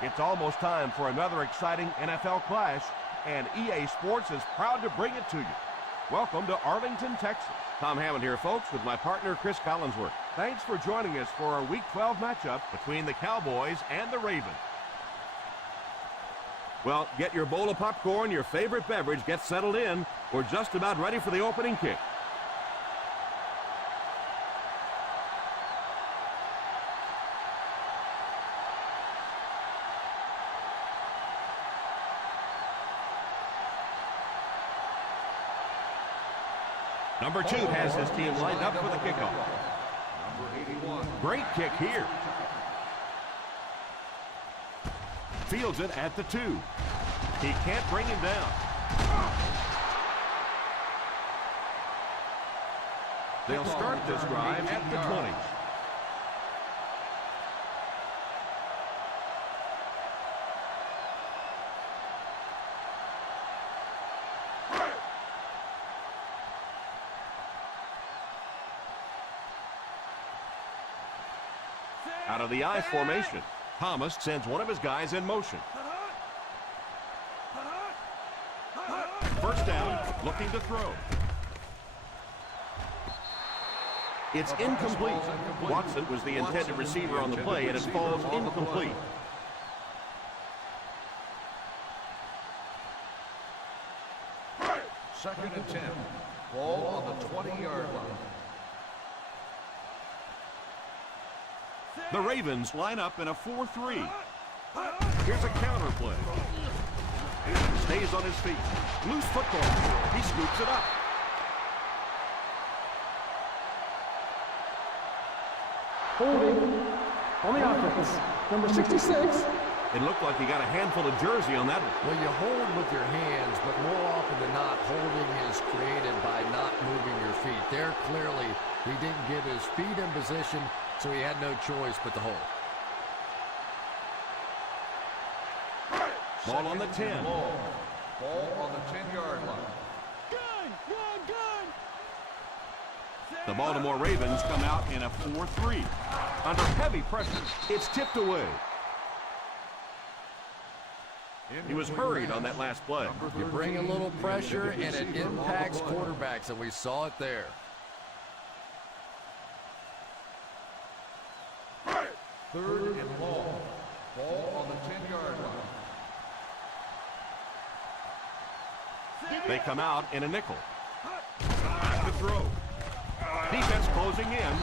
It's almost time for another exciting NFL clash, and EA Sports is proud to bring it to you. Welcome to Arlington, Texas. Tom Hammond here, folks, with my partner, Chris Collinsworth. Thanks for joining us for our Week 12 matchup between the Cowboys and the Ravens. Well, get your bowl of popcorn, your favorite beverage, get settled in. We're just about ready for the opening kick. Number 2 has his team lined up for the kickoff. Number 81. Great kick here. Fields it at the 2. He can't bring him down. They'll start this drive at the 20. Out of the I formation, Thomas sends one of his guys in motion. First down, looking to throw. It's incomplete. Watson was the intended receiver on the play, and it falls incomplete. Second and 10. Ball on the 20-yard line. The Ravens line up in a 4-3. Here's a counter play. Stays on his feet. Loose football. He scoops it up. Holding on the offense, number 66. It looked like he got a handful of jersey on that one. Well, you hold with your hands, but more often than not, holding is created by not moving your feet. There, clearly, he didn't get his feet in position, so he had no choice but to hold. Ball on the 10. Ball on the 10-yard line. The Baltimore Ravens come out in a 4-3. Under heavy pressure, it's tipped away. He was hurried on that last play. You bring a little pressure, and it impacts quarterbacks, and we saw it there. Third and long. Ball on the 10-yard line. They come out in a nickel. Back to throw. Defense closing in.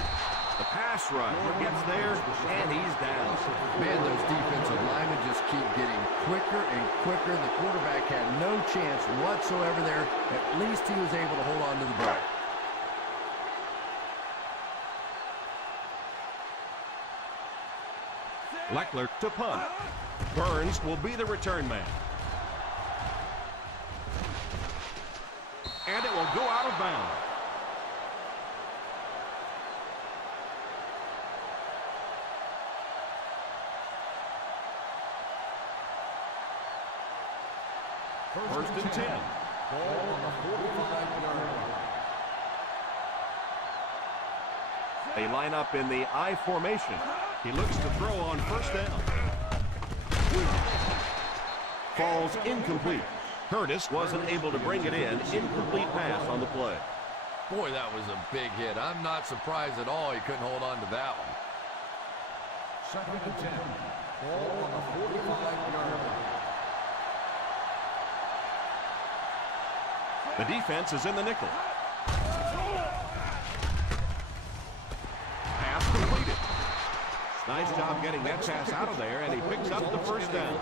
The pass rush gets there, and he's down. Man, those defensive linemen just keep getting quicker and quicker. The quarterback had no chance whatsoever there. At least he was able to hold on to the ball. Leckler to punt. Burns will be the return man. And it will go out of bounds. First and 10. Ball on the 45-yard line. They line up in the I formation. He looks to throw on first down. Falls incomplete. Curtis wasn't able to bring it in. Incomplete pass on the play. Boy, that was a big hit. I'm not surprised at all he couldn't hold on to that one. Second and 10. Ball on the 45-yard line. The defense is in the nickel. Pass completed. Nice job getting that pass out of there, and he picks up the first down.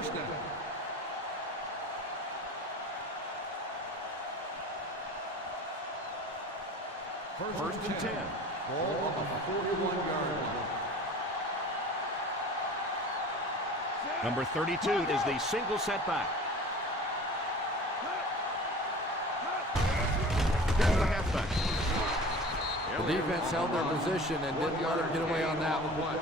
First and 10. Ball on the 41-yard line. Number 32 is the single setback. Here's the halfback. The defense held their position and didn't let him get away on that one.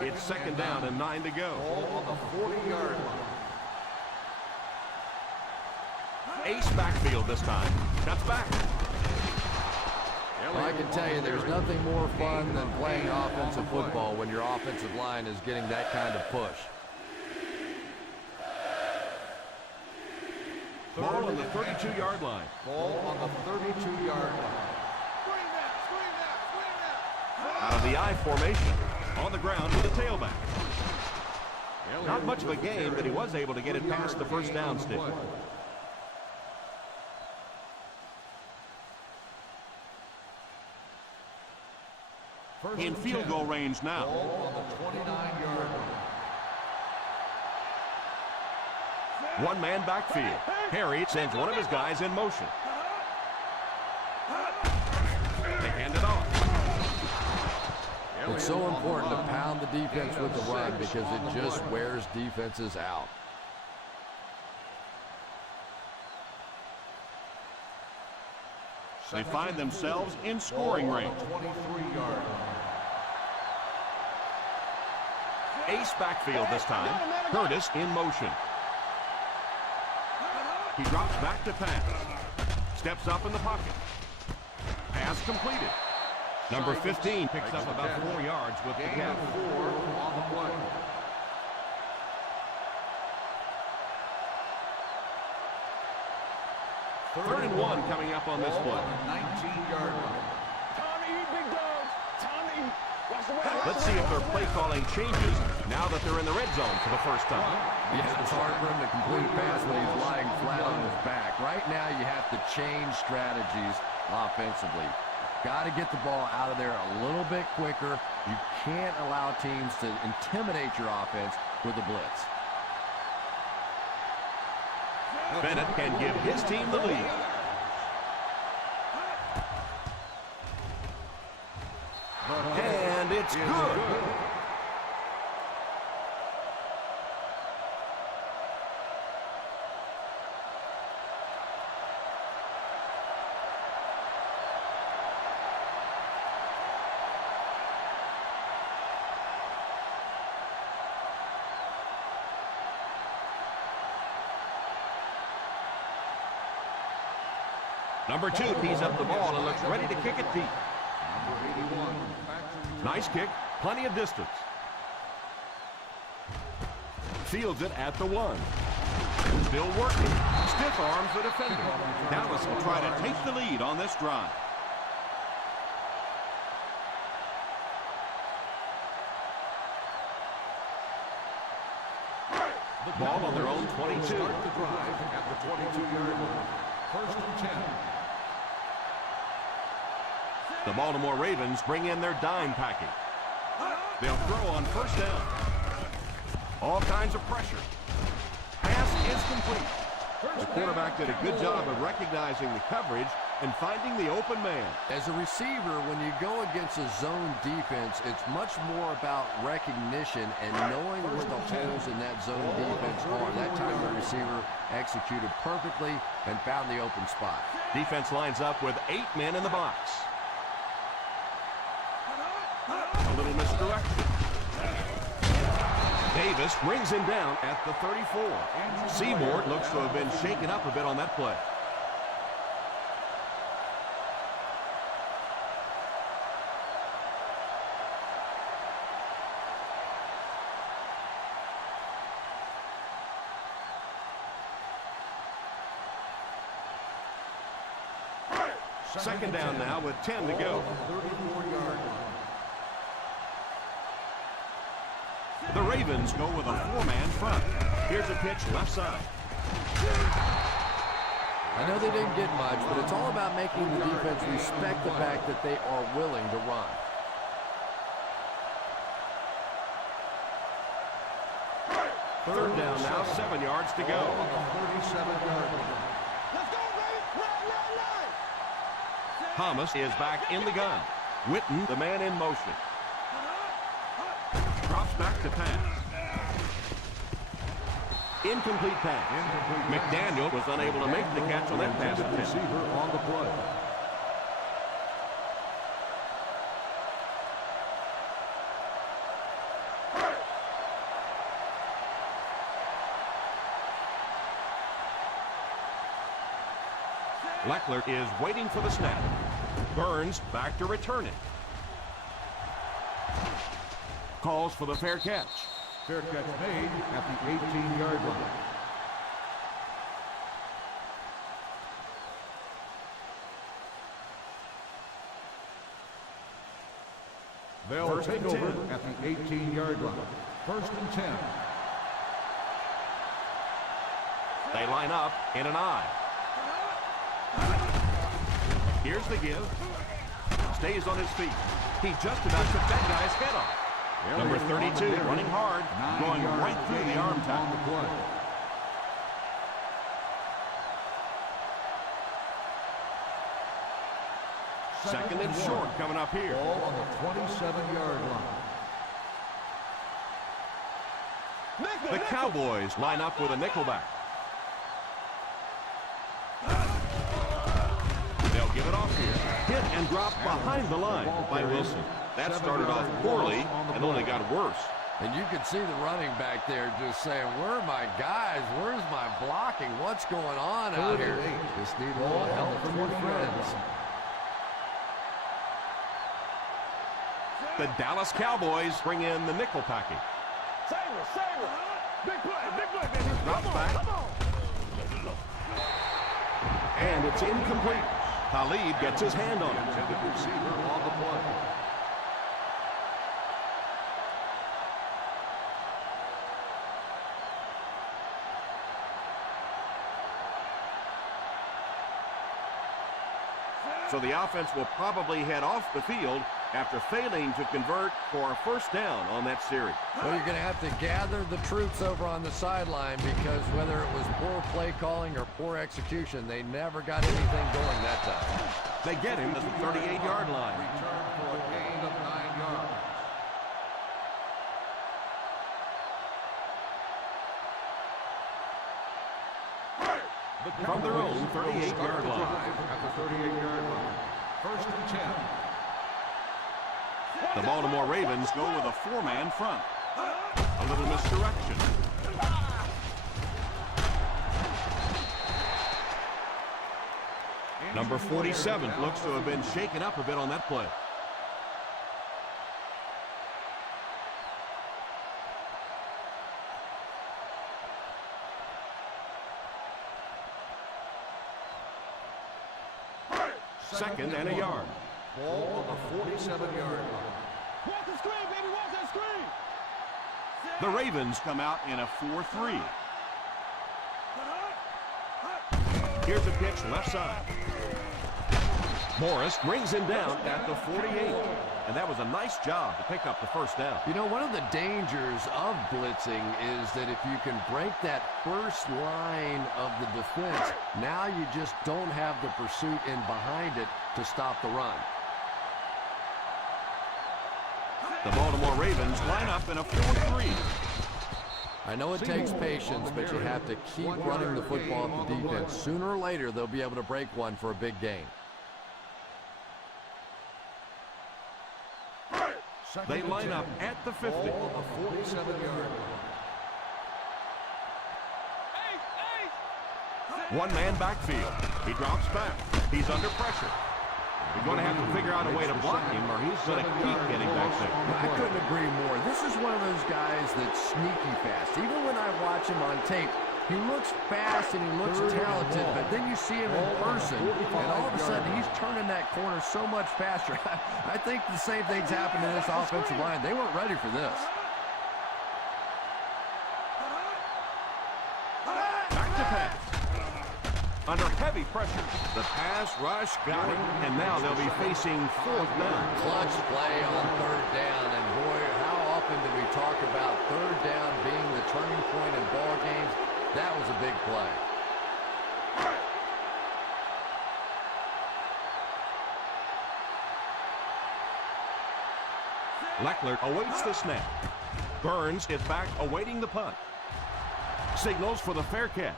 It's second down and 9 to go. Ball on the 40-yard line. Ace backfield this time. Cuts back. Well, I can tell you there's nothing more fun than playing offensive football when your offensive line is getting that kind of push. Ball on the 32-yard line. Ball on the 32-yard line. Out of the I formation. On the ground with the tailback. Not much of a game, but he was able to get it past the first down stick. In field goal range now. Ball on the 29-yard line. One man backfield. Harry sends one of his guys in motion. They hand it off. It's so important to pound the defense with the run because it just wears defenses out. They find themselves in scoring range. 23-yard line. Ace backfield this time. Curtis in motion. He drops back to pass. Steps up in the pocket. Pass completed. Number 15 picks up about 4 yards with the Gain of catch. 4 on the play. Third and 1 coming up on this Ball play. on the 19-yard line. Tommy, big dogs. Tommy. Let's see if their play calling changes now that they're in the red zone for the first time. Yeah, it's hard for him to complete a pass when he's lying flat on his back. Right now, you have to change strategies offensively. Got to get the ball out of there a little bit quicker. You can't allow teams to intimidate your offense with a blitz. Bennett can give his team the lead. And it's good. Number 2 tees up the ball and looks ready to kick it deep. Nice kick, plenty of distance. Fields it at the 1. Still working. Stiff arms the defender. Dallas will try to take the lead on this drive. The ball on their own 22. Start the drive at the 22-yard line. First and 10. The Baltimore Ravens bring in their dime package. They'll throw on first down. All kinds of pressure. Pass is complete. The quarterback did a good job of recognizing the coverage and finding the open man. As a receiver, when you go against a zone defense, it's much more about recognition and knowing where the holes in that zone defense are. That time the receiver executed perfectly and found the open spot. Defense lines up with 8 men in the box. A little misdirection. Davis brings him down at the 34. Seymour looks to have been shaken up a bit on that play. Second down now with 10 to go. 34-yard line. The Ravens go with a 4-man front. Here's a pitch left side. I know they didn't get much, but it's all about making the defense respect the fact that they are willing to run. Third down now, 7 yards to go. 37-yard line. Thomas is back in the gun. Witten, the man in motion. Drops back to pass. Incomplete pass. McDaniel was unable to make the catch on that pass attempt. Receiver on the play. Leckler is waiting for the snap. Burns back to return it. Calls for the fair catch. Fair catch made at the 18-yard line. They'll First take and over 10. at the 18-yard line. First and 10. They line up in an I. Here's the give. Stays on his feet. He just about took that guy's head off. Number 32 running hard, going right through the arm tackle. On the play. Second and short coming up here. Ball on the 27-yard line. The Cowboys line up with a nickelback. They'll give it off here. Hit and drop behind the line by Wilson. That started off poorly and only got worse. And you can see the running back there just saying, where are my guys? Where's my blocking? What's going on out here? Just need a little help from your friends. The Dallas Cowboys bring in the nickel package. Big play, baby. Drops back. And it's incomplete. Khalid gets his hand on it. Intended receiver on the play. So the offense will probably head off the field after failing to convert for a first down on that series. Well, you're going to have to gather the troops over on the sideline because whether it was poor play calling or poor execution, they never got anything going that time. They get him to the 38-yard line. Return for a gain of 9 yards. From their own 38-yard line. At the 38-yard line. First and 10. The Baltimore Ravens go with a 4-man front. A little misdirection. Number 47 looks to have been shaken up a bit on that play. Second and a yard. Ball on the 47-yard line. Walk the screen, baby, walk that screen. The Ravens come out in a 4-3. Here's a pitch left side. Morris brings him down at the 48. And that was a nice job to pick up the first down. You know, one of the dangers of blitzing is that if you can break that first line of the defense, now you just don't have the pursuit in behind it to stop the run. The Baltimore Ravens line up in a 4-3. I know it takes patience, but you have to keep running the football at the defense. Sooner or later, they'll be able to break one for a big gain. They line up at the 50. Ball on the 47-yard line. One-man backfield. He drops back. He's under pressure. You're going to have to figure out a way to block him or he's going to keep getting back there. I couldn't agree more. This is one of those guys that's sneaky fast. Even when I watch him on tape, he looks fast and he looks talented, but then you see him in person, and all of a sudden he's turning that corner so much faster. I think the same thing's happened to this offensive line. They weren't ready for this. Back to pass. Under heavy pressure, the pass rush got him, and now they'll be facing fourth down. Clutch play on third down, and boy, how often do we talk about third down being the turning point in ball games? That was a big play. Leckler awaits the snap. Burns is back awaiting the punt. Signals for the fair catch.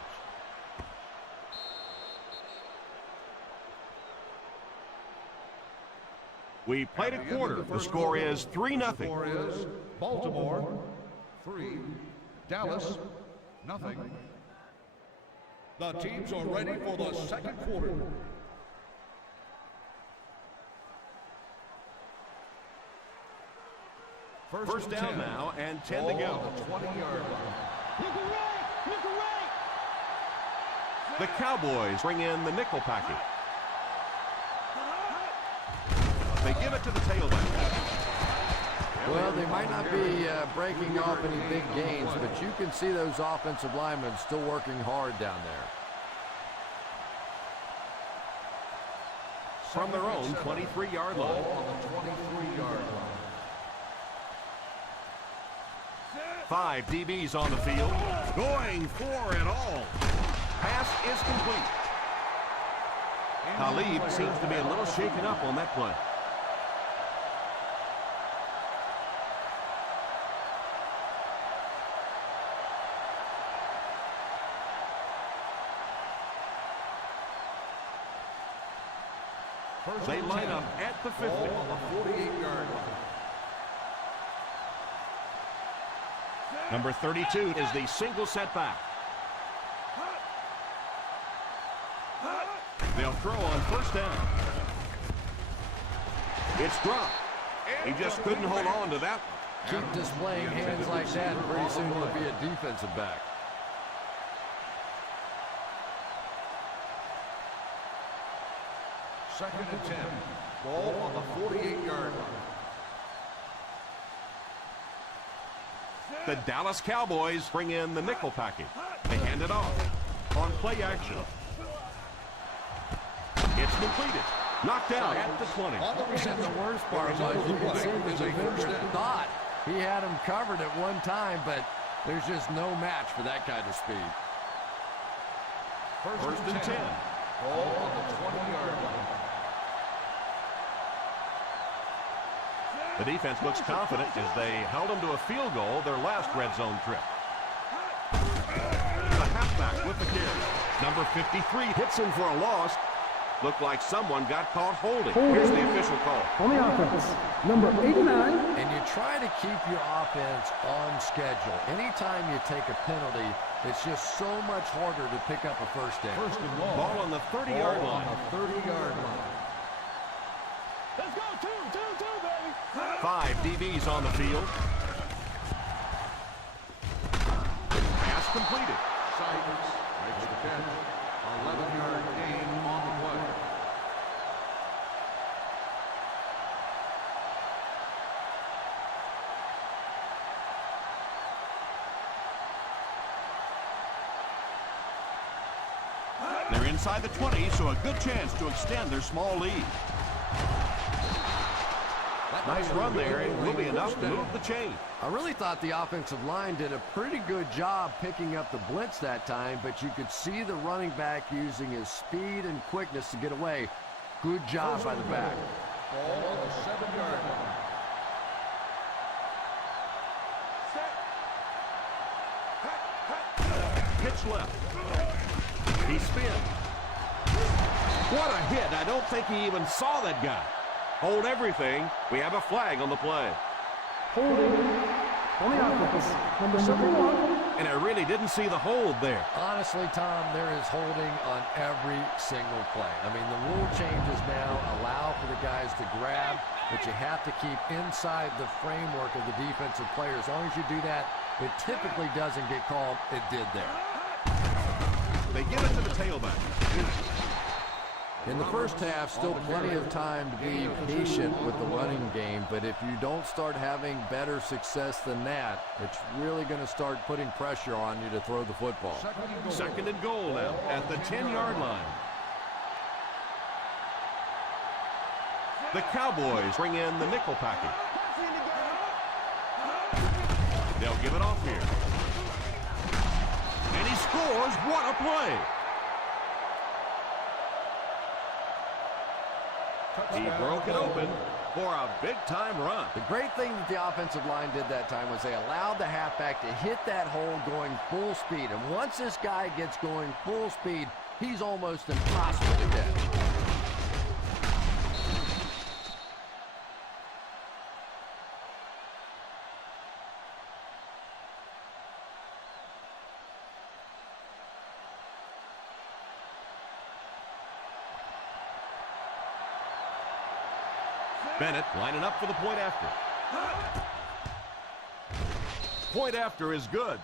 We played a quarter. The score is 3-0. The score is Baltimore 3, Dallas nothing. The teams are ready for the second quarter. First down now and 10 to go. On the 20-yard line. The Cowboys bring in the nickel package. They give it to the tailback. Well, they might not be breaking off any big gains, but you can see those offensive linemen still working hard down there. From their own 23-yard line. On the 23-yard line. 5 DBs on the field. Going for it all. Pass is complete. Talib seems to be a little shaken up on that play. They line up at the 50. On the 48-yard line. Number 32 is the single setback. They'll throw on first down. It's dropped. He just couldn't hold on to that. Keep displaying hands like that, and pretty soon he'll be a defensive back. Second and 10. Ball on the 48-yard line. The Dallas Cowboys bring in the nickel package. They hand it off on play action. It's completed. Knocked out at the 20. And the worst part was you could see the defender thought he had him covered at one time, but there's just no match for that kind of speed. First and 10. Ball on the 20-yard line. The defense looks confident as they held them to a field goal their last red zone trip. The halfback with the carry. Number 53 hits him for a loss. Looked like someone got caught holding. Here's the official call. On the offense, number 89. And you try to keep your offense on schedule. Anytime you take a penalty, it's just so much harder to pick up a first down. First and long. Ball on the 30-yard line. On the 30-yard line. Let's go, two, baby. 5 DBs on the field. Pass completed. Siders makes the catch. 11-yard gain on the play. They're inside the 20, so a good chance to extend their small lead. Nice run there. It will be enough to move the chain. I really thought the offensive line did a pretty good job picking up the blitz that time, but you could see the running back using his speed and quickness to get away. Good job by the back. Ball on the 7-yard line. Pitch left. He spins. What a hit. I don't think he even saw that guy. Hold everything. We have a flag on the play. Holding on the offense, number 71. And I really didn't see the hold there. Honestly, Tom, there is holding on every single play. I mean, the rule changes now allow for the guys to grab, but you have to keep inside the framework of the defensive player. As long as you do that, it typically doesn't get called. It did there. They give it to the tailback. In the first half, still plenty of time to be patient with the running game, but if you don't start having better success than that, it's really going to start putting pressure on you to throw the football. Second and goal now at the 10-yard line. The Cowboys bring in the nickel package. They'll give it off here. And he scores. What a play. He broke it open for a big-time run. The great thing that the offensive line did that time was they allowed the halfback to hit that hole going full speed. And once this guy gets going full speed, he's almost impossible to catch. Bennett lining up for the point after. Point after is good.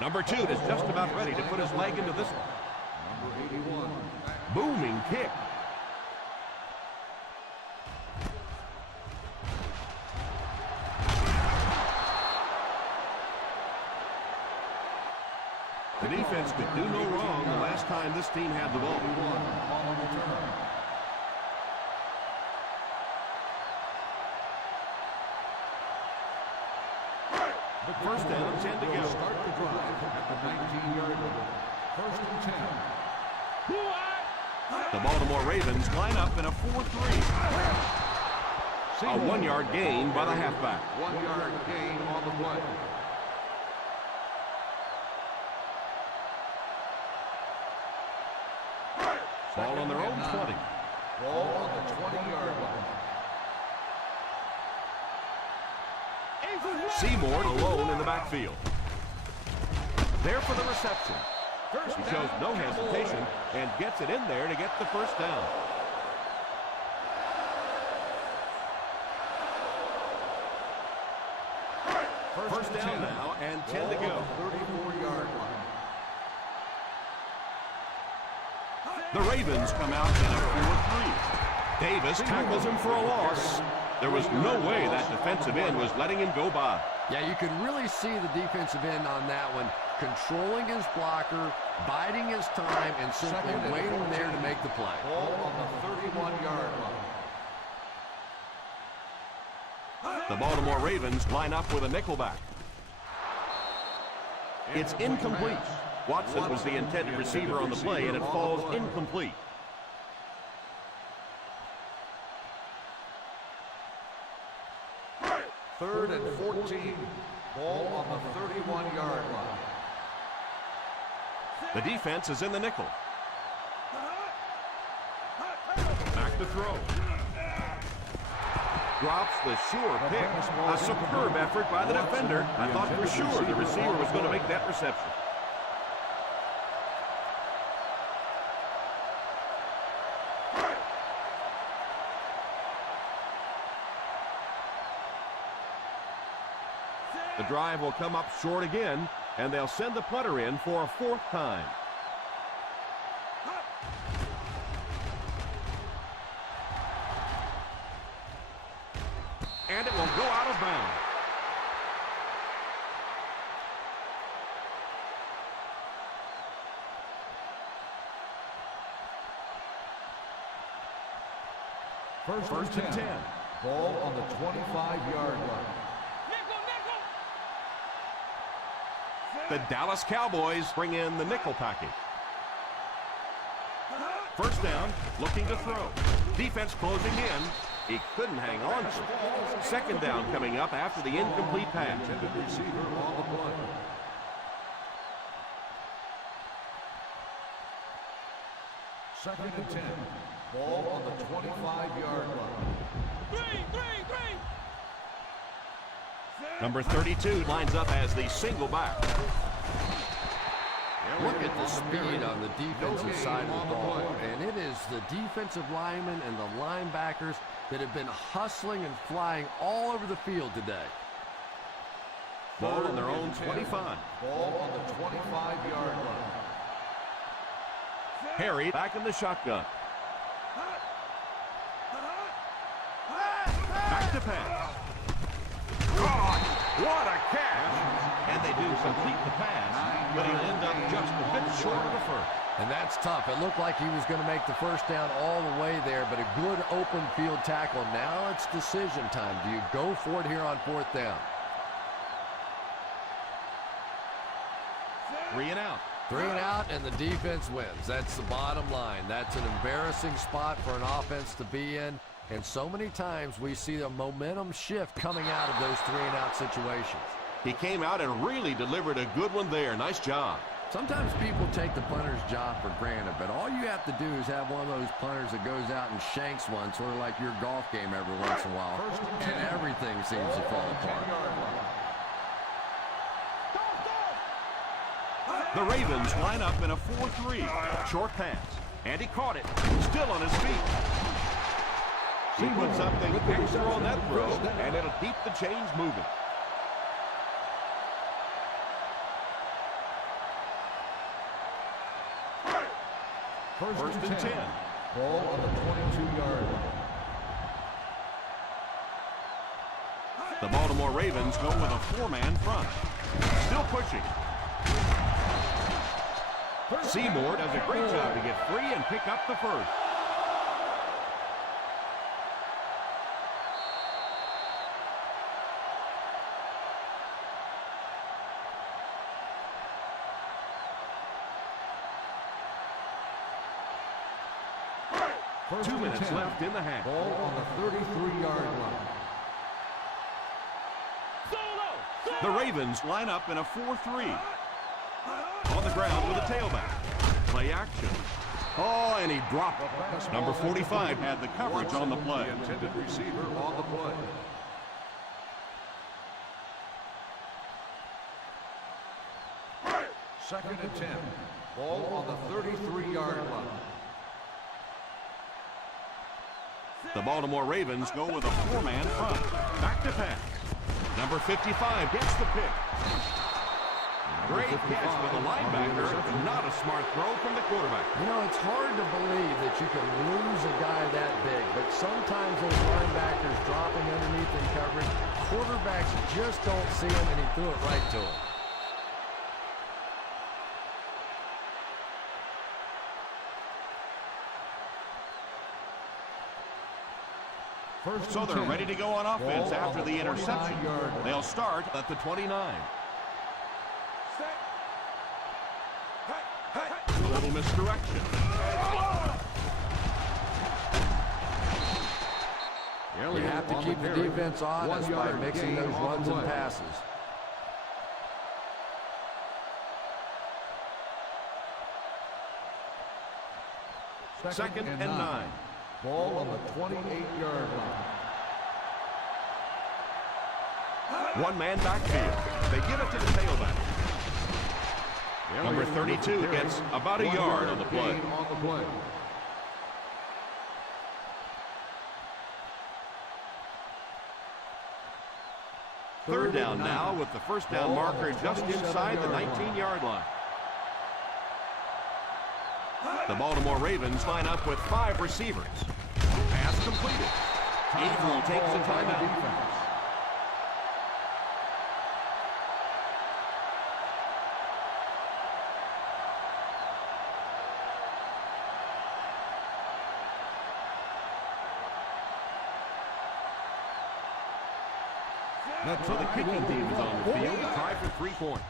Number 2 is just about ready to put his leg into this one. Number 81. Booming kick. The defense could do no wrong the last time this team had the ball. On the return. First down, 10 to go. Start the drive at the 19-yard line. First and 10. The Baltimore Ravens line up in a 4-3. A 1-yard gain by the halfback. 1-yard gain on the play. Ball on their own 20. Ball on the 20-yard line. Seymour alone in the backfield. There for the reception. He shows no hesitation and gets it in there to get the first down. First down now and 10 to go. 34-yard line. The Ravens come out in a 4-3. Davis tackles him for a loss. There was no way that defensive end was letting him go by. Yeah, you could really see the defensive end on that one, controlling his blocker, biding his time, and simply waiting there to make the play. Ball on the 31-yard line. The Baltimore Ravens line up with a nickelback. It's incomplete. Watson was the intended receiver on the play, and it falls incomplete. Third and 14. Ball on the 31-yard line. The defense is in the nickel. Back to throw. Drops the sure pick. A superb effort by the defender. I thought for sure the receiver was going to make that reception. The drive will come up short again, and they'll send the punter in for a 4th time. And it will go out of bounds. First and 10. Ball on the 25-yard line. The Dallas Cowboys bring in the nickel package. First down, looking to throw. Defense closing in. He couldn't hang on to it. Second down coming up after the incomplete pass. Intended receiver on the play. Second and 10. Ball on the 25-yard line. Number 32 lines up as the single back. Look at the speed on the defensive side of the ball, and it is the defensive linemen and the linebackers that have been hustling and flying all over the field today. Ball on their own 25. Ball on the 25-yard line. Harry back in the shotgun. Back to pass. God, what a catch! And they do complete the pass, but he'll end up just a bit short of the first. And that's tough. It looked like he was going to make the first down all the way there, but a good open field tackle. Now it's decision time. Do you go for it here on 4th down? 3 and out. 3 and out, and the defense wins. That's the bottom line. That's an embarrassing spot for an offense to be in. And so many times we see the momentum shift coming out of those 3 and out situations. He came out and really delivered a good one there. Nice job. Sometimes people take the punter's job for granted, but all you have to do is have one of those punters that goes out and shanks one, sort of like your golf game every once in a while, and everything seems to fall apart. The Ravens line up in a 4-3. Short pass. And he caught it. Still on his feet. He put something extra on that throw, and it'll keep the chains moving. First and 10. Ball on the 22-yard line. The Baltimore Ravens go with a 4-man front. Still pushing. Seymour does a great job to get free and pick up the first. First 2 minutes left in the half. Ball on the 33-yard line. The Ravens line up in a 4-3. On the ground with a tailback. Play action. Oh, and he dropped it. Number 45 had the coverage on the play. Intended receiver on the play. Second and 10. Ball on the 33-yard line. The Baltimore Ravens go with a 4-man front. Back to pass. Number 55 gets the pick. Great catch by the linebacker, but not a smart throw from the quarterback. You know, it's hard to believe that you can lose a guy that big, but sometimes those linebackers dropping underneath in coverage, quarterbacks just don't see him, and he threw it right to him. So they're ready to go on offense after the interception. They'll start at the 29. A little misdirection. You have to keep the defense honest by mixing those runs and passes. Second and 9. Ball on the 28-yard line. One man backfield. They give it to the tailback. Number 32 gets about a yard on the play. Third down now with the first down marker just inside the 19-yard line. The Baltimore Ravens line up with 5 receivers. Pass completed. Eagle takes a timeout. So the kicking team is on the field to try for 3 points.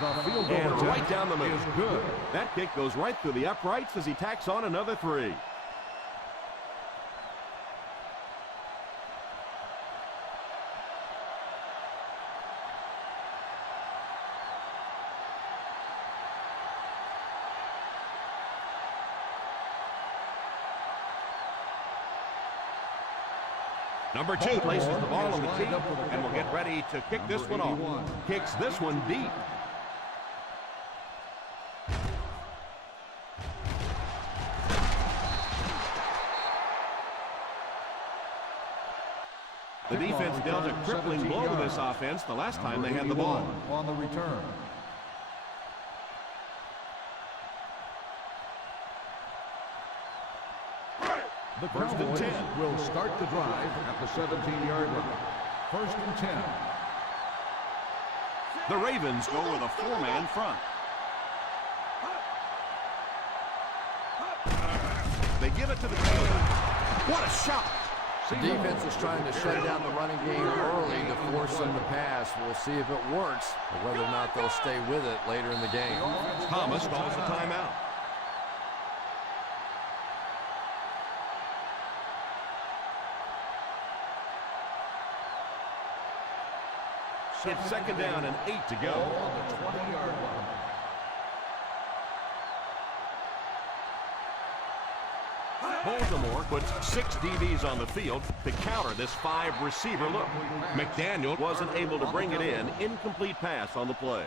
And right down the middle. Good. That kick goes right through the uprights as he tacks on another 3. Number 2 places the ball on the tee and will get ready to kick this one off. Kicks this one deep. The defense dealt a crippling blow to this offense the last time they had the ball. On the return. The Cowboys will start the drive at the 17-yard line. First and 10. The Ravens go with a 4-man front. They give it to the tailback. What a shot! The defense is trying to shut down the running game early to force them to pass. We'll see if it works, or whether or not they'll stay with it later in the game. Thomas calls a timeout. It's second down and 8 to go. On the 20-yard line. Baltimore puts 6 DBs on the field to counter this 5-receiver look. McDaniel wasn't able to bring it in. Incomplete pass on the play.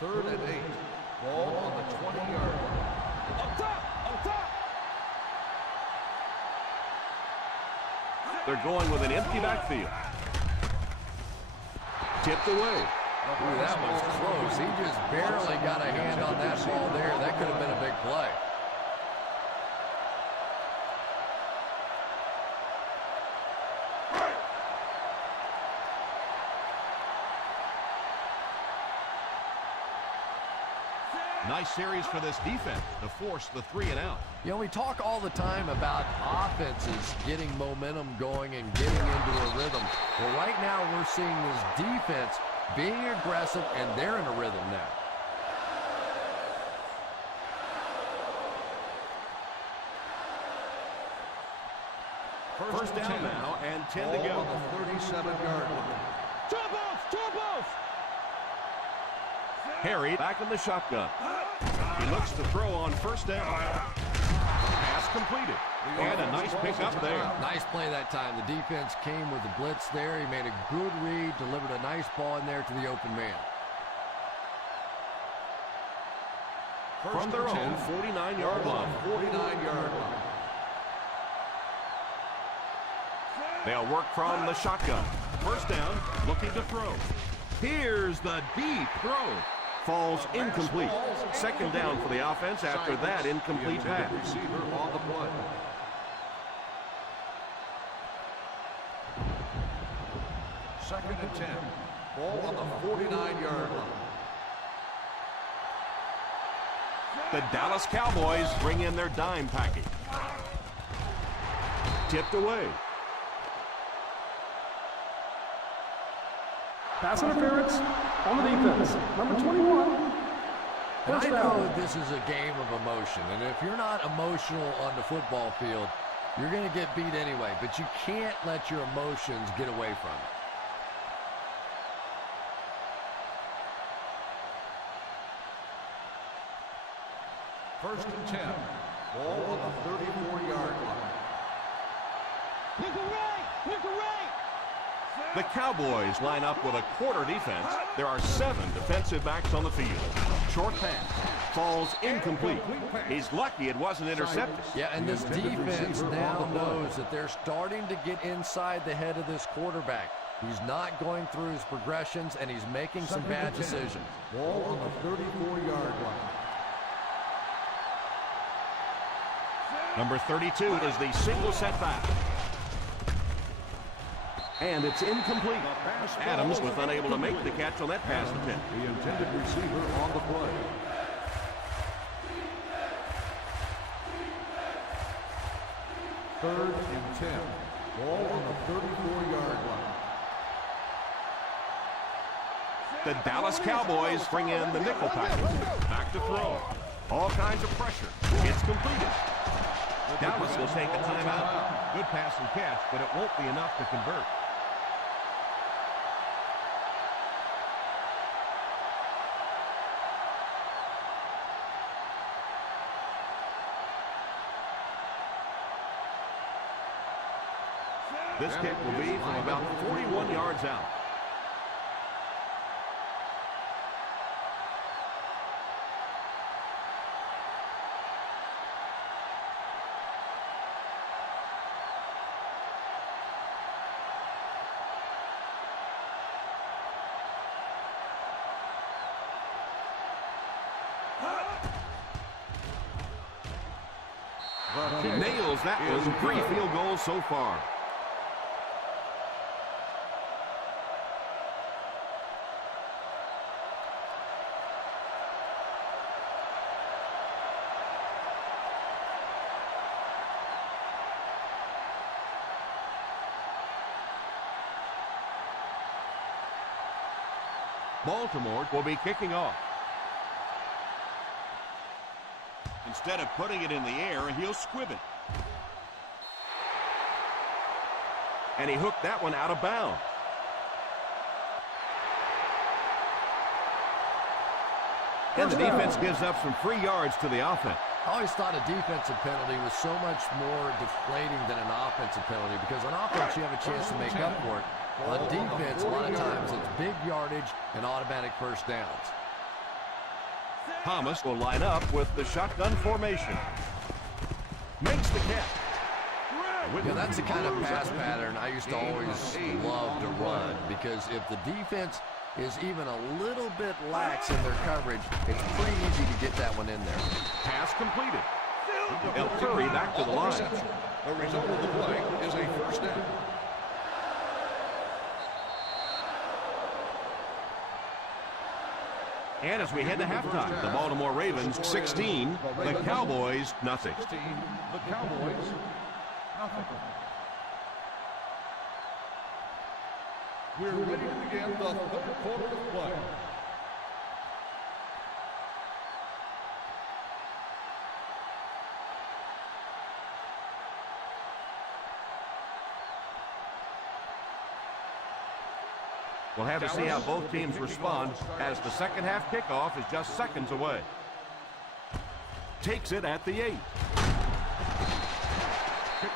Third and 8. Ball on the 20-yard line. Up top! Up top! They're going with an empty backfield. Tipped away. Ooh, that was close. He just barely got a hand on that ball there. That could have been a big play. Nice series for this defense to force the 3 and out. You know, we talk all the time about offenses getting momentum going and getting into a rhythm. Well, right now we're seeing this defense being aggressive, and they're in a rhythm now. First down now and 10 to go. On the 37-yard line. Jump off! Jump off! Harry back in the shotgun. He looks to throw on first down. Pass completed. And a nice pickup there. Nice play that time. The defense came with the blitz there. He made a good read, delivered a nice ball in there to the open man. from their own 49-yard line. 49-yard line. They'll work from the shotgun. First down, looking to throw. Here's the deep throw. Falls incomplete. Second down for the offense after that incomplete pass. Receiver on the play. Second and 10. Ball on the 49-yard line. The Dallas Cowboys bring in their dime package. Tipped away. Pass interference on the defense. Number 21. And I First know down. that this is a game of emotion, and if you're not emotional on the football field, you're going to get beat anyway, but you can't let your emotions get away from it. First and 10. Ball on the 34-yard line. Nickel right! Nickel right! The Cowboys line up with a quarter defense. There are 7 defensive backs on the field. Short pass. Falls incomplete. He's lucky it wasn't intercepted. Yeah, and this defense now knows that they're starting to get inside the head of this quarterback. He's not going through his progressions, and he's making some bad decisions. Ball on the 34-yard line. Number 32 is the single setback. And it's incomplete. Adams was unable to make the catch on that pass attempt. The intended receiver on the play. Third and 10. Ball on the 34-yard line. The Dallas Cowboys bring in the nickel package. Back to throw. All kinds of pressure. It's completed. Dallas will take a timeout. Good pass and catch, but it won't be enough to convert. This kick will be from about 41 yards out. Nails that one. 3 field goals so far. Baltimore will be kicking off. Instead of putting it in the air, he'll squib it. And he hooked that one out of bounds. And the defense gives up some free yards to the offense. I always thought a defensive penalty was so much more deflating than an offensive penalty, because on offense you have a chance to make up for it. On defense, a lot of times it's big yardage and automatic first downs. Thomas will line up with the shotgun formation. Makes the catch. Yeah, that's the kind of pass pattern I used to always love to run, because if the defense is even a little bit lax in their coverage, it's pretty easy to get that one in there. Pass completed. They'll hurry back to the line. The result of the play is a first down. And as we head to halftime, the Baltimore Ravens 16, the Cowboys nothing. 16, the Cowboys, nothing. We're ready to begin the third quarter of play. We'll have to see how both teams respond as the second half kickoff is just seconds away. Takes it at the 8.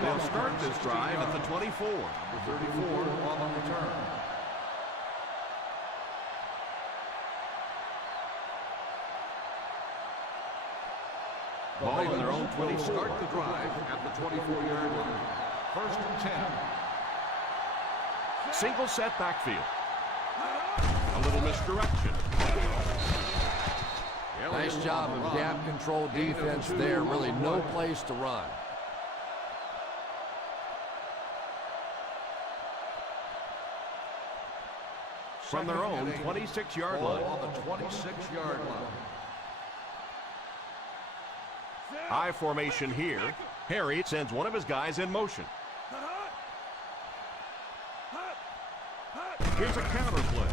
They'll start this drive at the 24. The 34 on the return. Ball on their own 24. Start the drive at the 24-yard line. First and 10. Single set backfield. A little misdirection. Nice job of gap control defense there. Really no place to run. From their own 26-yard line. On the 26-yard line. I formation here. Harry sends one of his guys in motion. Here's a counter play.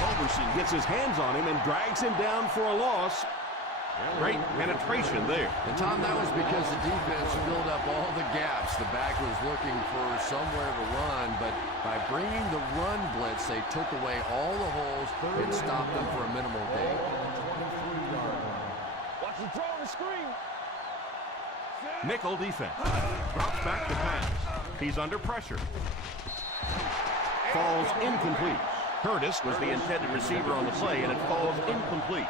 Culberson gets his hands on him and drags him down for a loss. Great penetration there. And Tom, that was because the defense filled up all the gaps. The back was looking for somewhere to run, but by bringing the run blitz, they took away all the holes and stopped them for a minimal gain. Watch the throw and the screen. Nickel defense. Drops back to pass. He's under pressure. Falls incomplete. Curtis was the intended receiver on the play, and it falls incomplete.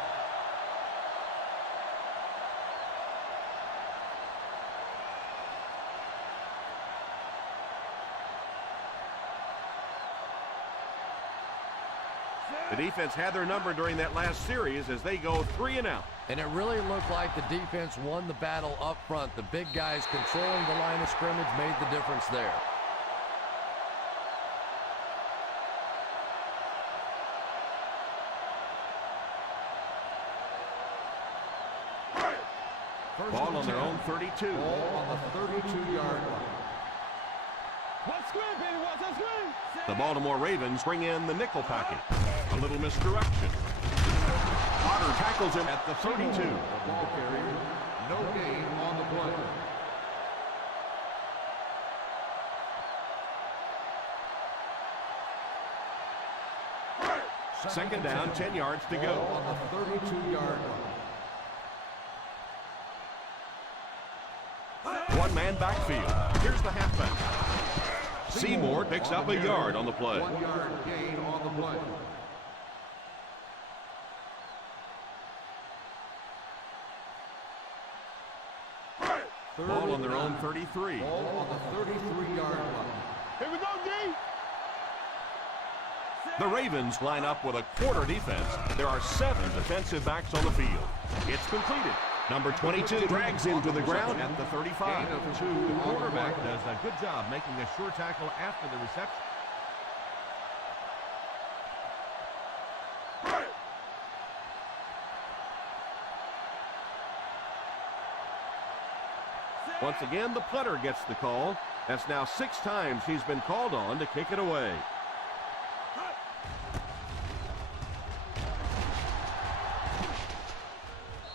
The defense had their number during that last series as they go 3 and out. And it really looked like the defense won the battle up front. The big guys controlling the line of scrimmage made the difference there. Ball on their own 32. Ball on the 32-yard line. One screen, baby, watch that screen. The Baltimore Ravens bring in the nickel package. A little misdirection. Potter tackles him at the 32. The ball carrier, no gain on the play. Second down, 10 yards to go. Ball on the 32-yard line. One-man backfield. Here's the halfback. Seymour picks up a yard on the play. 1 yard gain on the play. Ball on their own 33. Ball on the 33-yard line. Here we go, D. The Ravens line up with a quarter defense. There are 7 defensive backs on the field. It's completed. Number 22 drags him to the ground at the 35. Gain of 2 The on the quarterback play. does a good job making a sure tackle after the reception. Once again, the punter gets the call. That's now 6 times he's been called on to kick it away.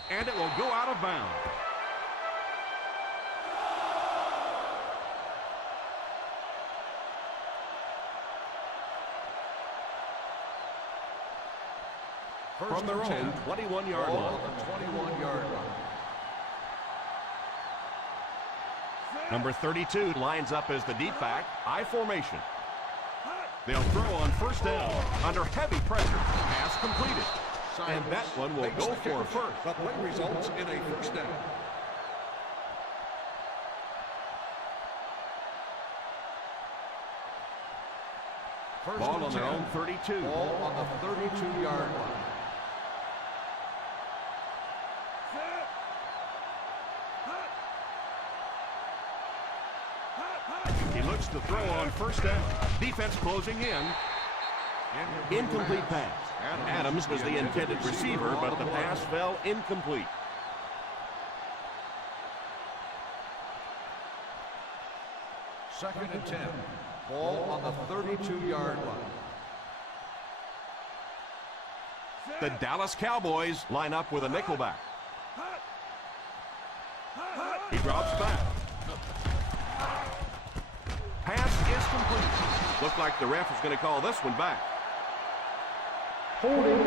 And it will go out of bounds. From their own 21-yard Ball line. on the 21-yard line. Number 32 lines up as the deep back. I formation. They'll throw on first down. Under heavy pressure. Pass completed. And that one will go for first. The play results in a first down. Ball on their own 32. Ball on the 32-yard line. He looks to throw on first down. Defense closing in. Incomplete pass. Adams was the intended receiver, but the pass fell incomplete. Second and 10. Ball on the 32-yard line. The Dallas Cowboys line up with a nickelback. He drops back. Pass is complete. Looked like the ref is going to call this one back. Holding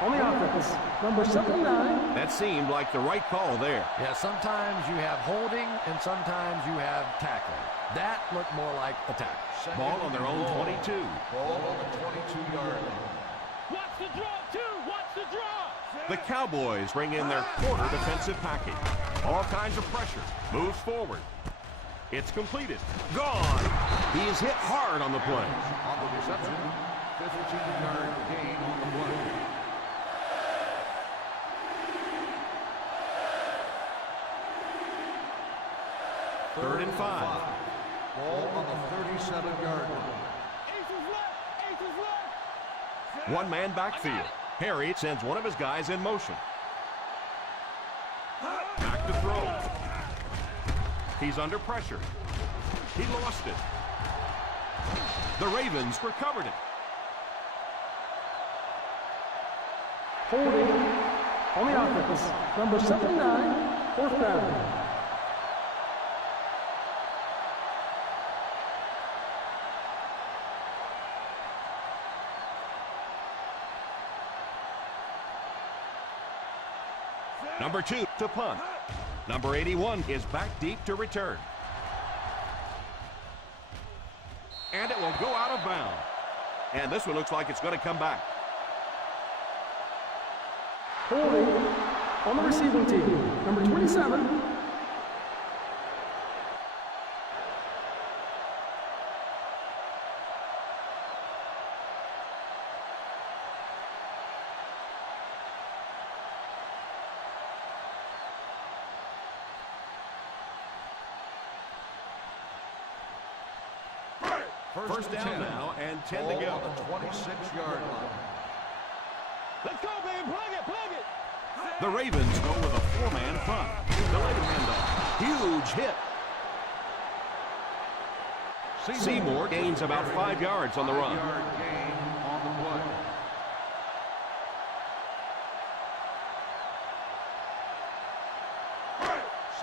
on the offense. Number 79. That seemed like the right call there. Yeah, sometimes you have holding and sometimes you have tackling. That looked more like a tackle. Ball on their own 22. Ball on the 22-yard line. Watch the draw, too. Watch the draw. The Cowboys bring in their quarter defensive package. All kinds of pressure. Moves forward. It's completed. Gone. He's hit hard on the play. On the reception, 15-yard gain on the play. Third and 5. Ball on the 37-yard line. Ace is left. One-man backfield. Harry sends one of his guys in motion. Back to throw. He's under pressure. He lost it. The Ravens recovered it. Holding on the offense. Number 79, fourth down. Number 2 to punt. Number 81 is back deep to return. And it will go out of bounds. And this one looks like it's going to come back. Holding on the receiving team. Number 27. First down now and 10 to go. On the 26-yard line. Let's go, baby. Plug it. The Ravens go with a 4-man front. Delayed handoff. Huge hit. Seymour gains about 5 yards on the run. 5-yard gain on the play.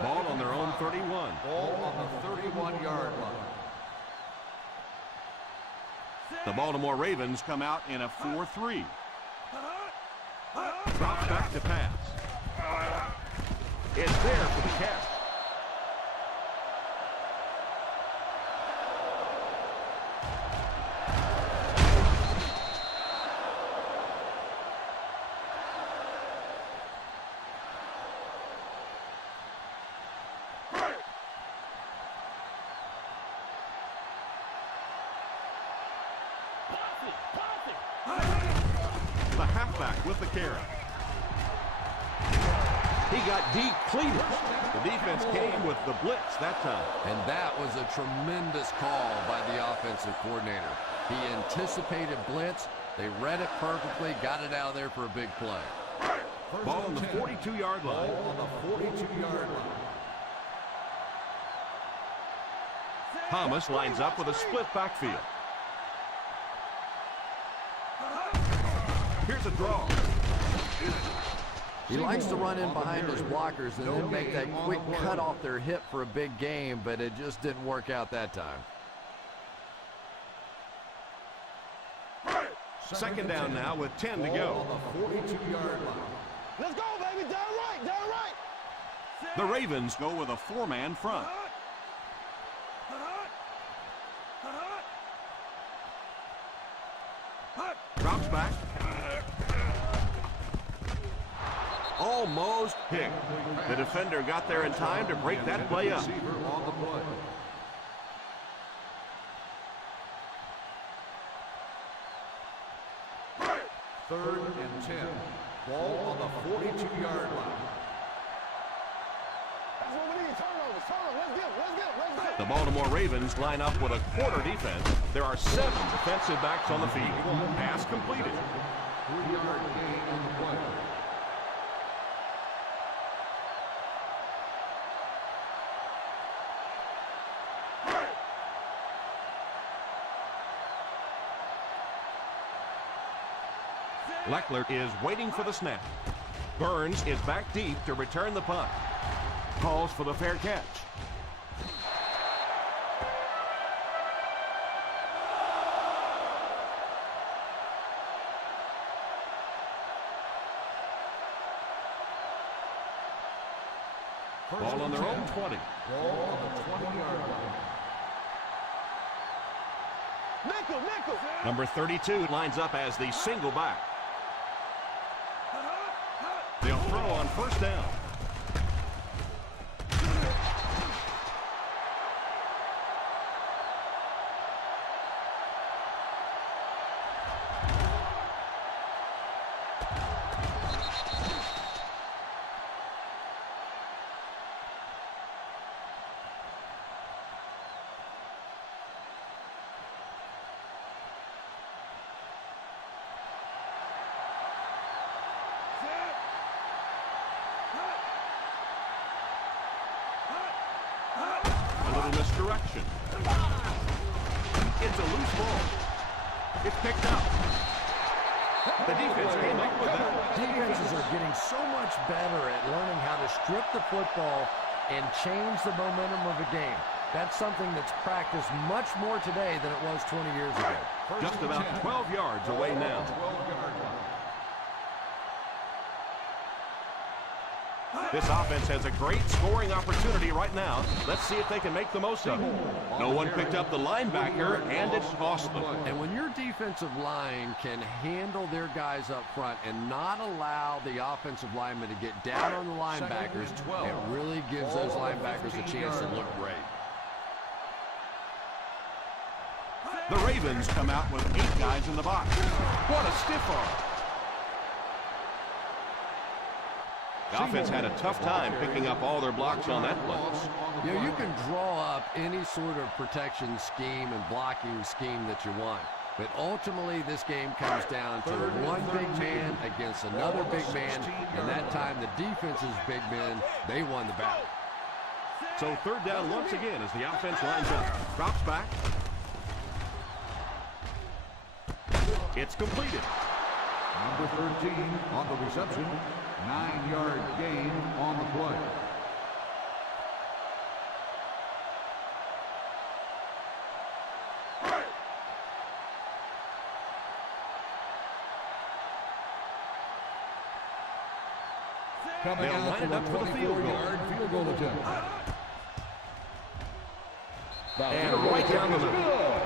Ball on their own 31. Ball on the 31-yard line. The Baltimore Ravens come out in a 4-3. Drops back to pass. It's there for the catch. The halfback with the carry. He got depleted. The defense came with the blitz that time. And that was a tremendous call by the offensive coordinator. He anticipated blitz. They read it perfectly, got it out of there for a big play. Ball on the 42-yard line. Ball on the 42-yard line. Thomas lines up with a split backfield. Here's a draw. He likes to run in behind his blockers and then make that quick cut off their hip for a big game, but it just didn't work out that time. Second down now with 10 to go. On the 42-yard line. Let's go, baby. Down right. The Ravens go with a 4-man front. Drops back. Almost picked. The defender got there in time to break that play up. Receiver on the play. Third and 10. Ball on the 42-yard line. That's what we need. Turnovers. Let's get. The Baltimore Ravens line up with a quarter defense. There are 7 defensive backs on the field. Pass completed. 3-yard gain on the play. Leckler is waiting for the snap. Burns is back deep to return the punt. Calls for the fair catch. Ball on their own 20. Ball on the 20-yard line. Nickel. Number 32 lines up as the single back. first down. Misdirection. It's a loose ball. It's picked up. The defense came up with that. Defenses are getting so much better at learning how to strip the football and change the momentum of a game. That's something that's practiced much more today than it was 20 years ago. Just about 12 yards away now. This offense has a great scoring opportunity right now. Let's see if they can make the most of it. No one picked up the linebacker, and it's cost them. And when your defensive line can handle their guys up front and not allow the offensive linemen to get down on the linebackers, it really gives those linebackers a chance to look great. The Ravens come out with 8 guys in the box. What a stiff arm. The offense had a tough time picking up all their blocks on that play. You know, you can draw up any sort of protection scheme and blocking scheme that you want. But ultimately, this game comes down to one big man against another big man. And that time, the defense's big men, they won the battle. So third down once again as the offense lines up. Drops back. It's completed. Number 13 on the reception. 9-yard gain on the play. Coming out for the 24-yard field goal attempt. And right down the middle.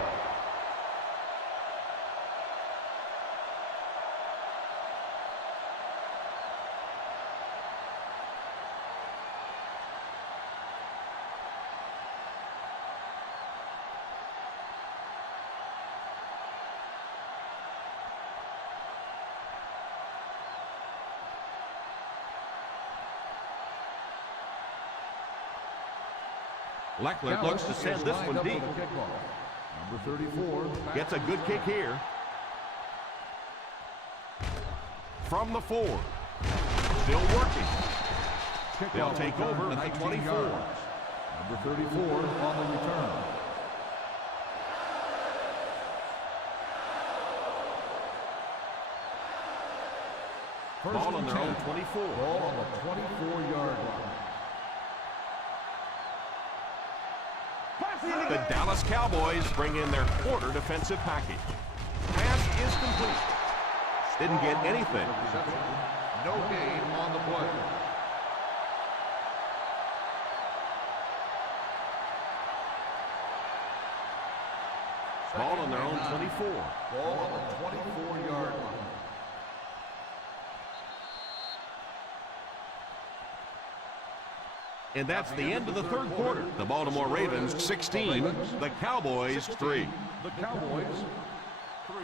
Leckler looks to send this one deep. Number 34 gets a good kick here. From the 4. Still working. They'll take over at the 24. Number 34 on the return. Ball on their own 24. Ball on the 24-yard line. The Dallas Cowboys bring in their quarter defensive package. Pass is complete. Didn't get anything. No gain on the play. Ball on their own 24. Ball on the 24-yard line. And that's the end of the third quarter. The Baltimore Ravens 16, the Cowboys 3. The Cowboys 3.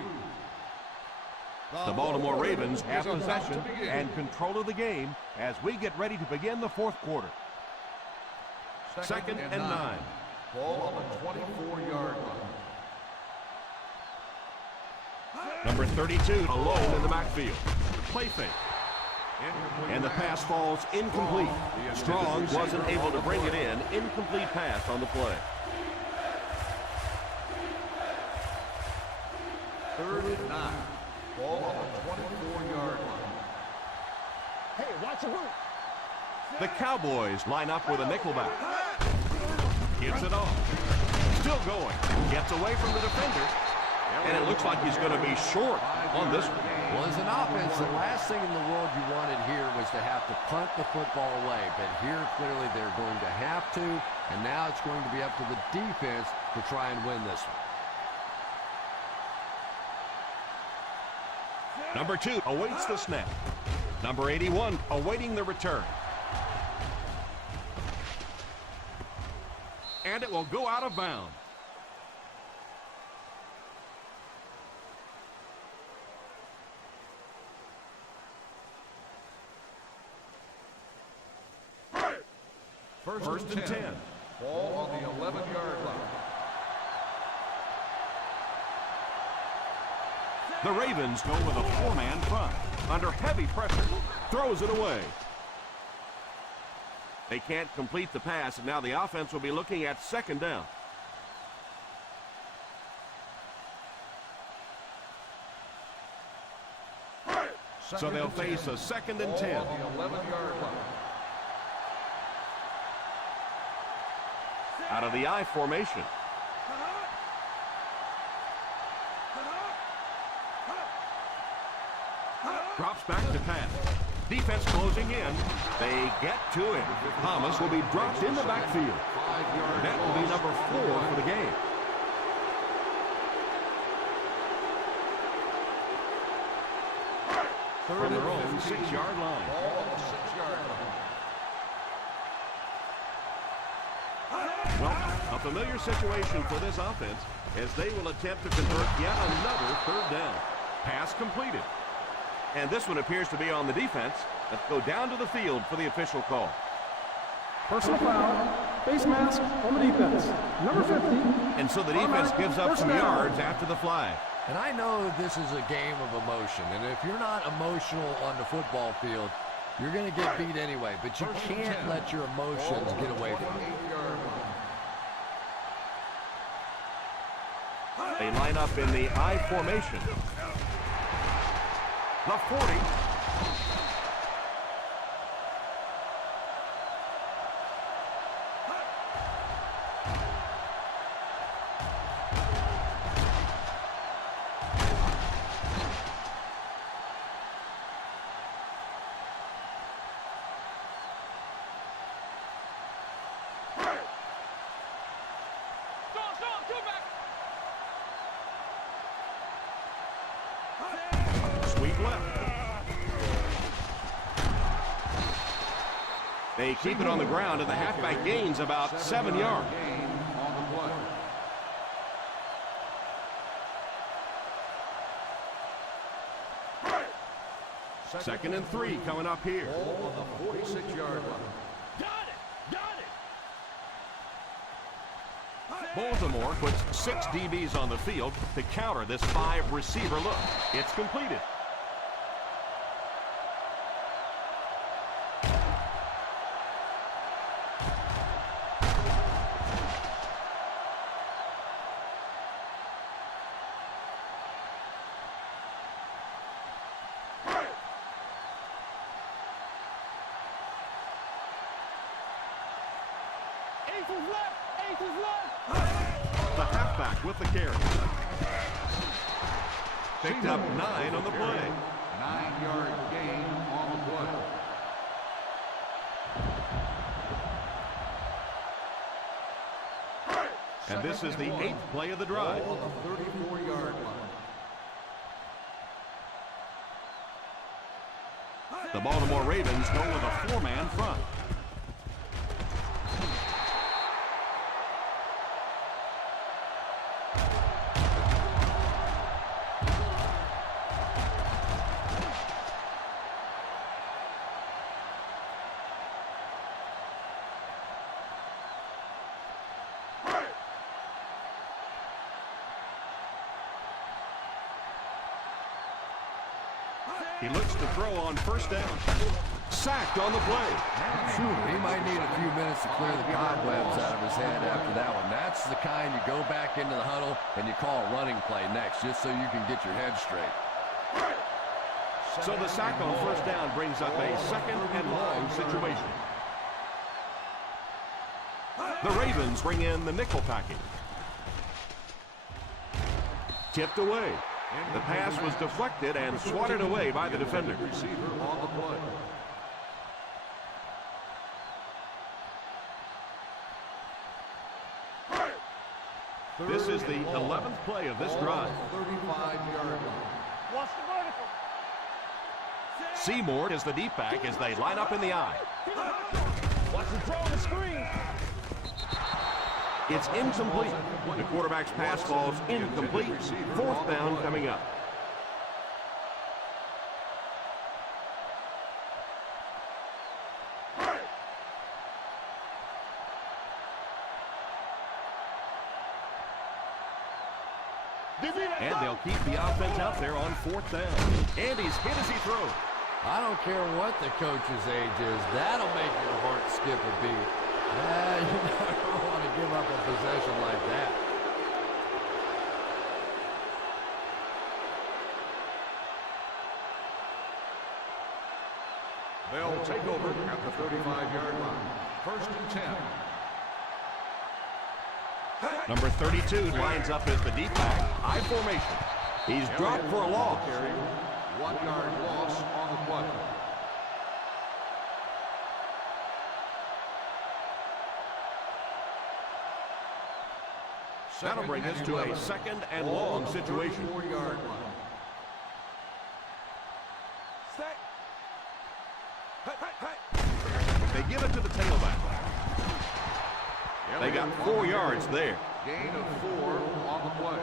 The Baltimore Ravens have possession and control of the game as we get ready to begin the fourth quarter. Second and 9. Ball on the 24-yard line. Number 32 alone in the backfield. Play fake. And the pass falls incomplete. Strong wasn't able to bring it in. Incomplete pass on the play. Third and 9. Ball on the 24-yard line. Hey, watch your route. The Cowboys line up with a nickelback. Gives it off. Still going. Gets away from the defender. And it looks like he's going to be short on this one. Well, as an offense, the last thing in the world you wanted here was to have to punt the football away. But here, clearly, they're going to have to. And now it's going to be up to the defense to try and win this one. Number 2 awaits the snap. Number 81 awaiting the return. And it will go out of bounds. First and 10. Ball on the 11-yard line. The Ravens go with a 4-man front. Under heavy pressure, throws it away. They can't complete the pass, and now the offense will be looking at second down. So they'll face a second and 10. Ball on the 11-yard line. Out of the I formation. Drops back to pass. Defense closing in. They get to him. Thomas will be dropped in the backfield. That will be number 4 for the game. From their own 6-yard line. Ball on the 6-yard line. Well, a familiar situation for this offense as they will attempt to convert yet another third down. Pass completed. And this one appears to be on the defense. Let's go down to the field for the official call. Personal foul, face mask on the defense. Number 50. And so the defense gives up some yards after the flag. And I know that this is a game of emotion, and if you're not emotional on the football field, you're going to get beat anyway, but you can't let your emotions get away from you. They line up in the I formation. The 40. Sweep left. They keep it on the ground, and the halfback gains about 7 yards. Second and 3 coming up here. Ball on the 46-yard line. Baltimore puts 6 DBs on the field to counter this 5-receiver look. It's completed. The halfback with the carry. Picked up 9 on the play. 9-yard gain on the play. And this is the 8th play of the drive. Ball on the 34-yard line. The Baltimore Ravens go with a 4-man front. He looks to throw on first down. Sacked on the play. He might need a few minutes to clear the cobwebs out of his head after that one. That's the kind you go back into the huddle and you call a running play next just so you can get your head straight. So the sack on first down brings up a second and long situation. The Ravens bring in the nickel package. Tipped away. The pass was deflected and swatted away by the defender. Receiver on the play. This is the 11th play of this drive. 35-yard line. Watch the vertical. Seymour is the deep back as they line up in the I. Watch the throw on the screen. It's incomplete. The quarterback's pass falls incomplete. 4th down coming up. And they'll keep the offense out there on 4th down. And he's hit as he throws. I don't care what the coach's age is. That'll make your heart skip a beat. You never want to give up a possession like that. They'll take over at the 35-yard line. 1st and 10. Number 32 lines up as the deep back. I formation. He's dropped for a loss. 1-yard loss on the play. That'll bring us to a 2nd and long situation. 4-yard line. They give it to the tailback. They got 4 yards there. Gain of 4 on the play.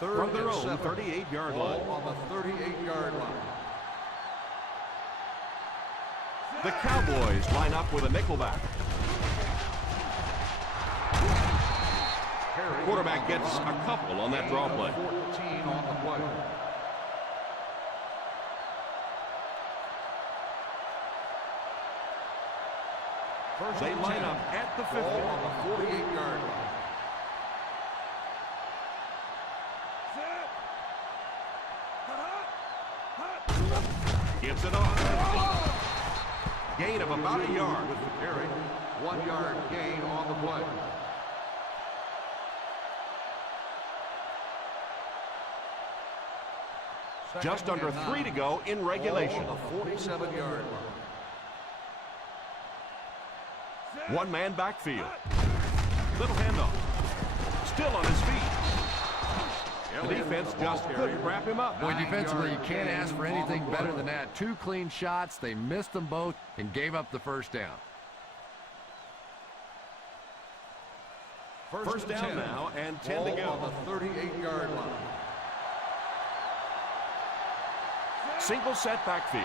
From their own 38-yard line. On the 38-yard line. The Cowboys line up with a nickelback. Quarterback gets a couple on that draw play. 14 on the play. They line up at the 50. On the 48-yard line. Gives it off. Gain of about a yard. With the carry. 1-yard gain on the play. Just under 3 to go in regulation. On the 47-yard line. One-man backfield. Little handoff. Still on his feet. The defense just couldn't wrap him up. Boy, defensively, you can't ask for anything better than that. 2 clean shots. They missed them both and gave up the 1st down. First down now and 10 to go. On the 38-yard line. Single set backfield.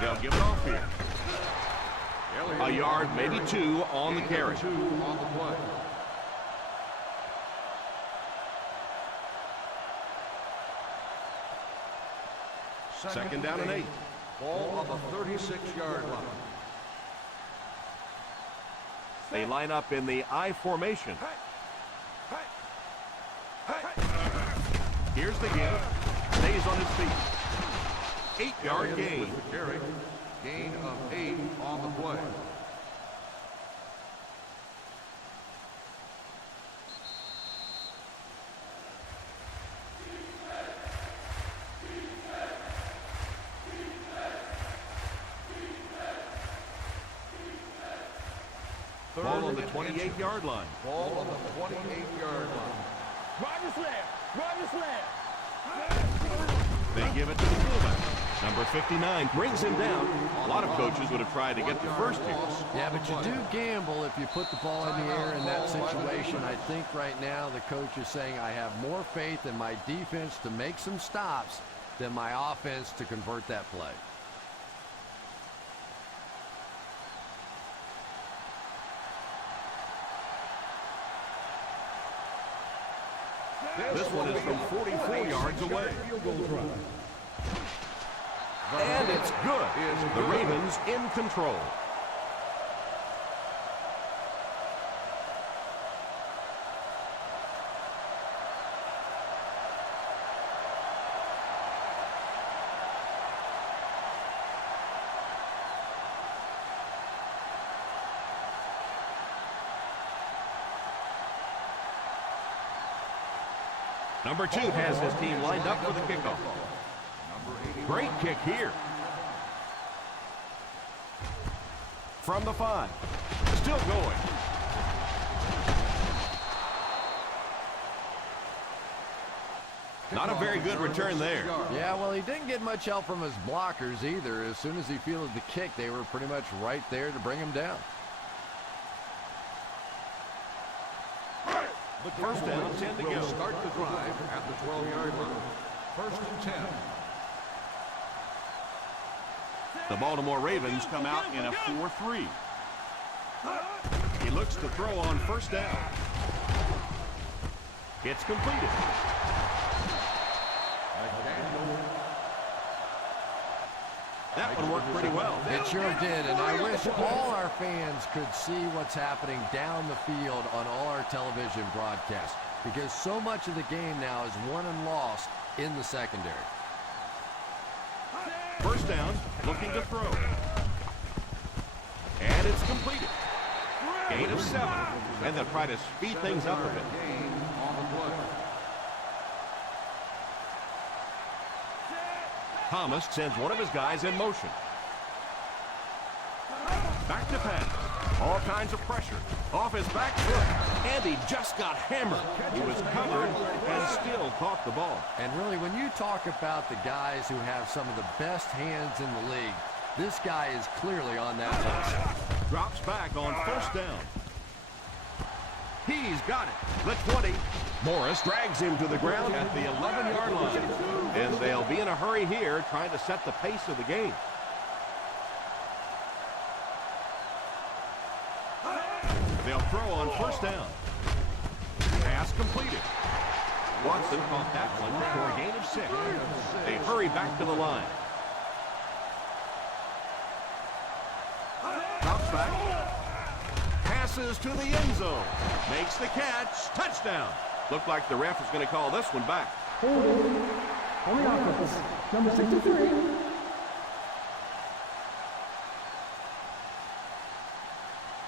They'll give it off here. A yard, maybe 2 on the carry. 2 on the play. Second down and 8. Ball on the 36-yard line. They line up in the I formation. Here's the give. Stays on his feet. 8-yard gain. With the carry. Gain of 8 on the play. Ball on the 28-yard line. Ball on the 28-yard line. Rogers left. Rogers left. They give it to the fullback. Number 59 brings him down. A lot of coaches would have tried to get the first here. Yeah, but you do gamble if you put the ball in the air in that situation. I think right now the coach is saying I have more faith in my defense to make some stops than my offense to convert that play. This one is from 44 yards away. And it's good. The Ravens in control. Number 2 has his team lined up for the kickoff. Great kick here. From the 5. Still going. Not a very good return there. Yeah, well, he didn't get much help from his blockers either. As soon as he fielded the kick, they were pretty much right there to bring him down. First down, 10 to go. Start the drive at the 12-yard line. First and 10. The Baltimore Ravens come out in a 4-3. He looks to throw on first down. It's completed. That one worked pretty well. It sure did, and I wish all our fans could see what's happening down the field on all our television broadcasts, because so much of the game now is won and lost in the secondary. First down, looking to throw. And it's completed. Gain of 7. And they'll try to speed things up a bit. Thomas sends one of his guys in motion. Back to pass. All kinds of pressure. Off his back foot. And he just got hammered. He was covered and still caught the ball. And really, when you talk about the guys who have some of the best hands in the league, this guy is clearly on that list. Drops back on first down. He's got it. The 20. Morris drags him to the ground at the 11-yard line. And they'll be in a hurry here, trying to set the pace of the game. They'll throw on first down. Pass completed. Watson caught that one for a gain of 6. They hurry back to the line. Drops back. Passes to the end zone. Makes the catch. Touchdown. Looked like the ref is going to call this one back. Holding on the offense. Number 63.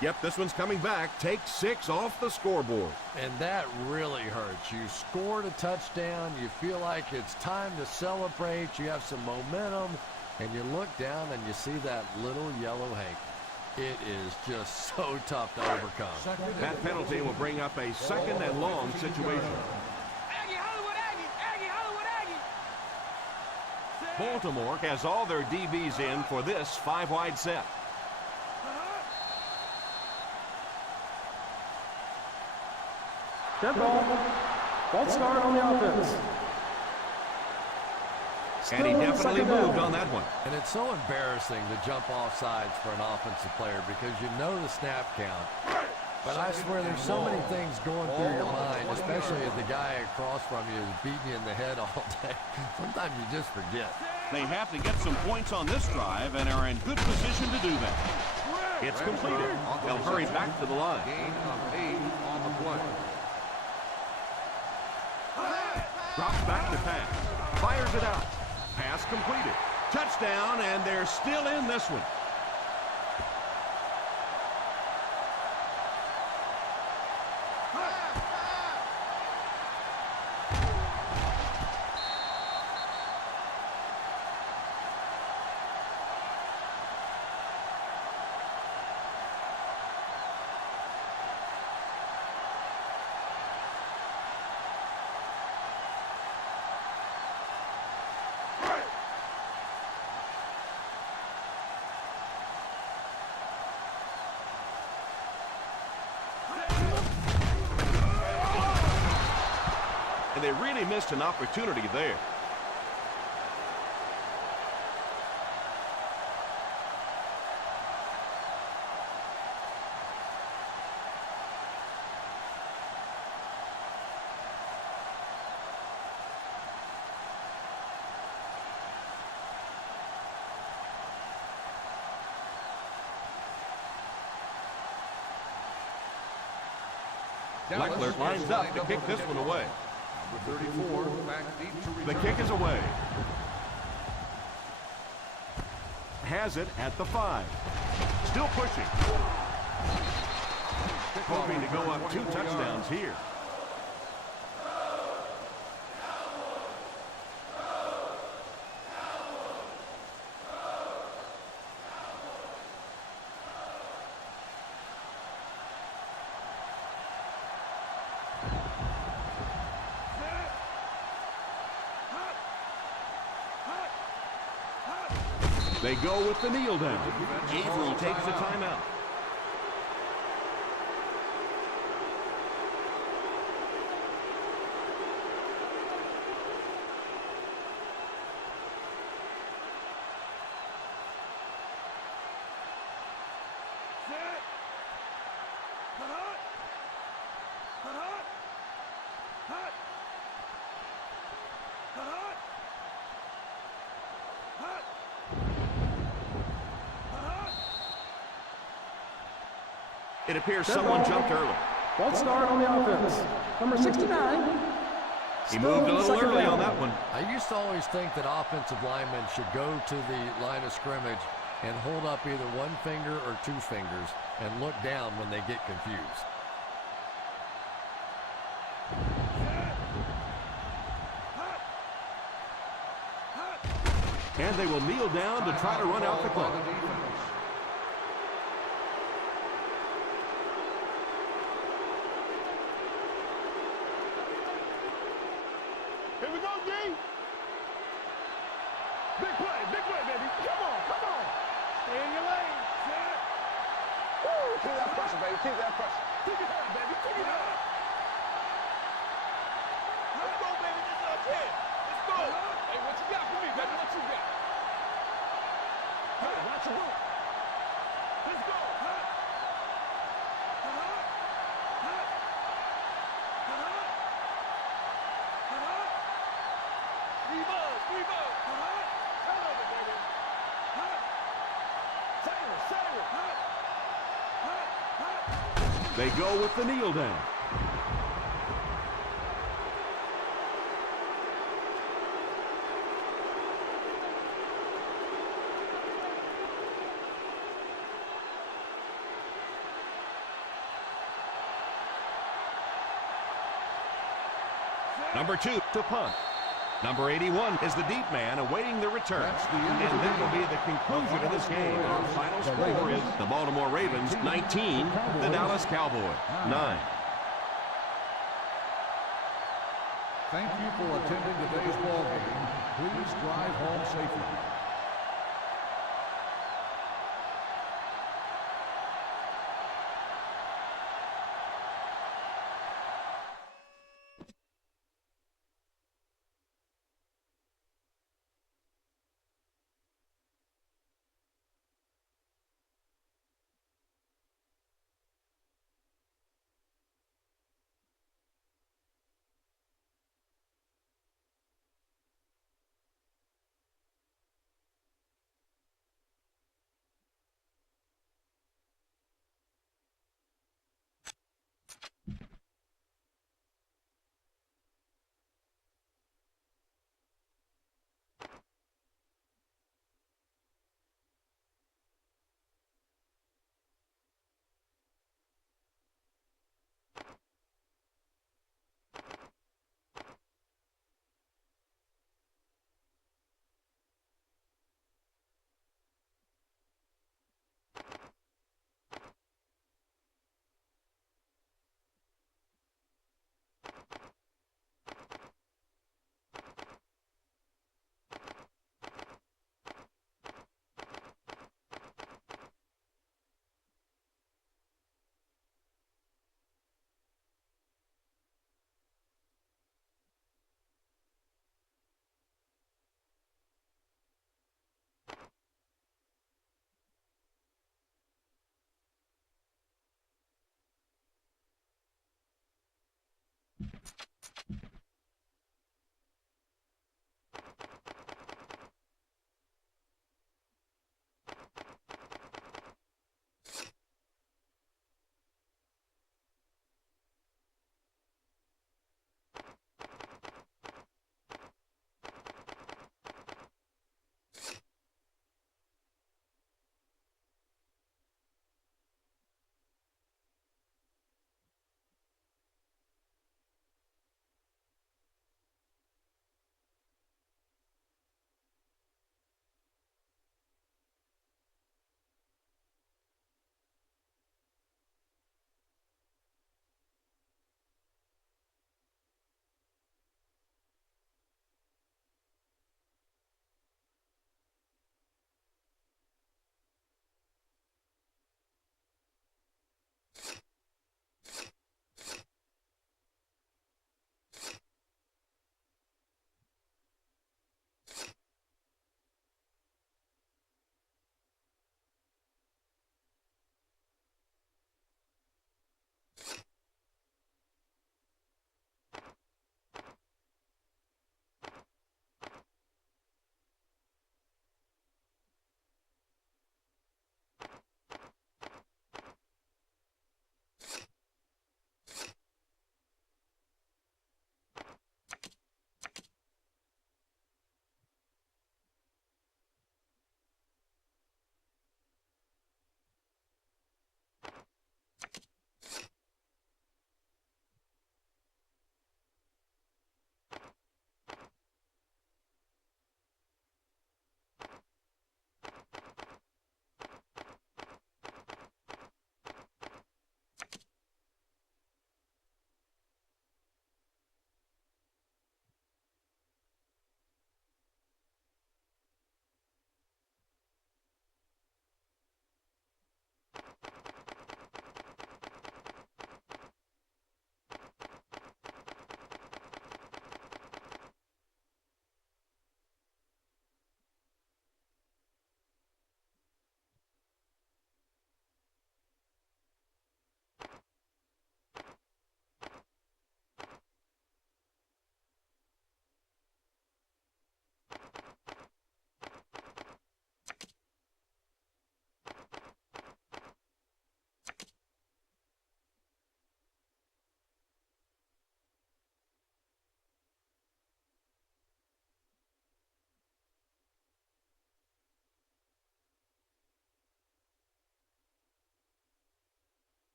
Yep, this one's coming back. Take 6 off the scoreboard. And that really hurts. You scored a touchdown. You feel like it's time to celebrate. You have some momentum. And you look down and you see that little yellow hank. It is just so tough to overcome. That penalty will bring up a second and long situation. Baltimore has all their DBs in for this 5-wide set. Dead ball. False start on the offense. And he definitely moved on that one. And it's so embarrassing to jump off sides for an offensive player because you know the snap count. But I swear there's so many things going through your mind, especially if the guy across from you is beating you in the head all day. Sometimes you just forget. They have to get some points on this drive and are in good position to do that. It's completed. They'll hurry back to the line. Gain of 8 on the play. Drops back to pass. Fires it out. Pass completed. Touchdown, and they're still in this one. And they really missed an opportunity there. Leckler lines up to kick this one away. Number 34, back deep to return. The kick is away. Has it at the 5. Still pushing. Hoping to go up 2 touchdowns here. They go with the kneel down. Gabriel takes the timeout. It appears someone jumped early. False start on the offense. Number 69. He moved a little early on that one. I used to always think that offensive linemen should go to the line of scrimmage and hold up either one finger or two fingers and look down when they get confused. And they will kneel down to try to run out the clock. Here we go, D. Big play, baby. Come on. Stay in your lane. Set. Woo, keep that pressure, baby. Keep that pressure. Keep it up, baby. Keep it up. Let's go, baby. This is our chance. Let's go. Hey, what you got for me, baby? What you got? Hey, watch your room. Let's go. They go with the kneel down. Number 2 to punt. Number 81 is the deep man awaiting the return. And that will be the conclusion of this game. Our final score is the Baltimore Ravens 19, the Dallas Cowboys 9. Thank you for attending today's ball game. Please drive home safely.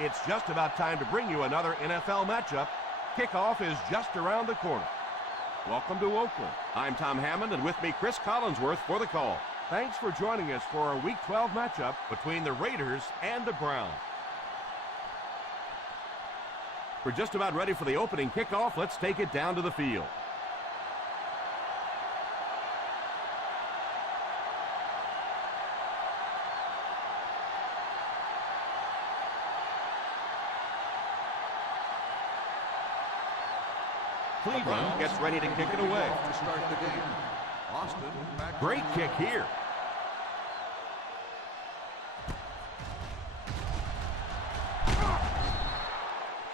It's just about time to bring you another NFL matchup. Kickoff is just around the corner. Welcome to Oakland. I'm Tom Hammond, and with me, Chris Collinsworth for the call. Thanks for joining us for our Week 12 matchup between the Raiders and the Browns. We're just about ready for the opening kickoff. Let's take it down to the field. Cleveland gets ready to kick it away. To start the game. Austin back. Great kick here.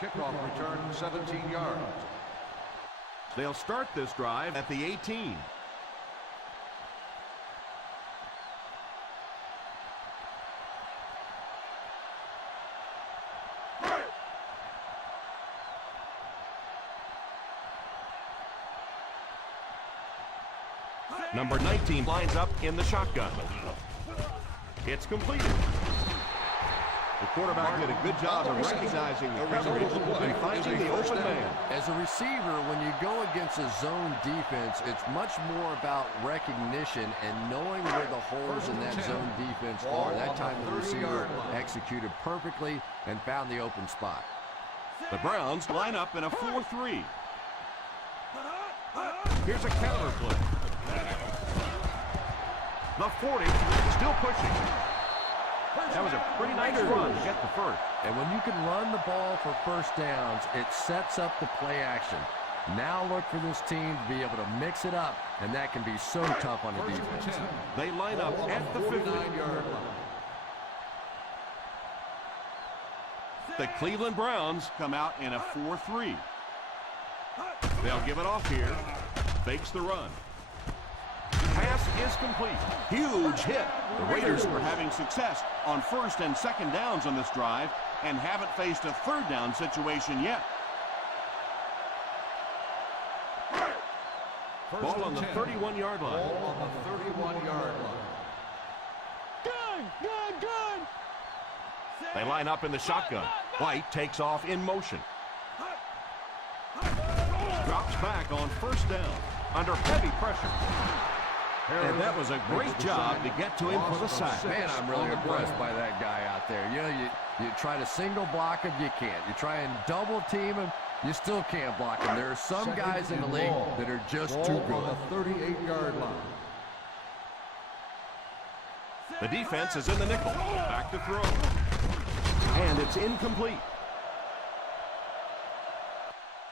Kickoff return 17 yards. They'll start this drive at the 18. Number 19 lines up in the shotgun. It's completed. The quarterback did a good job of recognizing the coverage and finding the open man. As a receiver, when you go against a zone defense, it's much more about recognition and knowing where the holes in that zone defense are. That time the receiver executed perfectly and found the open spot. The Browns line up in a 4-3. Here's a counter play. The 40 still pushing. That was a pretty nice run to get the first. And when you can run the ball for first downs, it sets up the play action. Now look for this team to be able to mix it up, and that can be so tough on the defense. They line up at the 59-yard line. The Cleveland Browns come out in a 4-3. They'll give it off here. Fakes the run. Pass is complete. Huge hit. The Raiders are having success on first and second downs on this drive and haven't faced a third down situation yet. Ball on the 31-yard line. Ball on the 31-yard line. Good. They line up in the shotgun. White takes off in motion. Drops back on first down under heavy pressure. And that was a great job to get to him for the sack. Man, I'm really impressed by that guy out there. You know, you try to single block him, you can't. You try and double team him, you still can't block him. There are some guys in the league that are just too good. On the 38-yard line. The defense is in the nickel. Back to throw. And it's incomplete.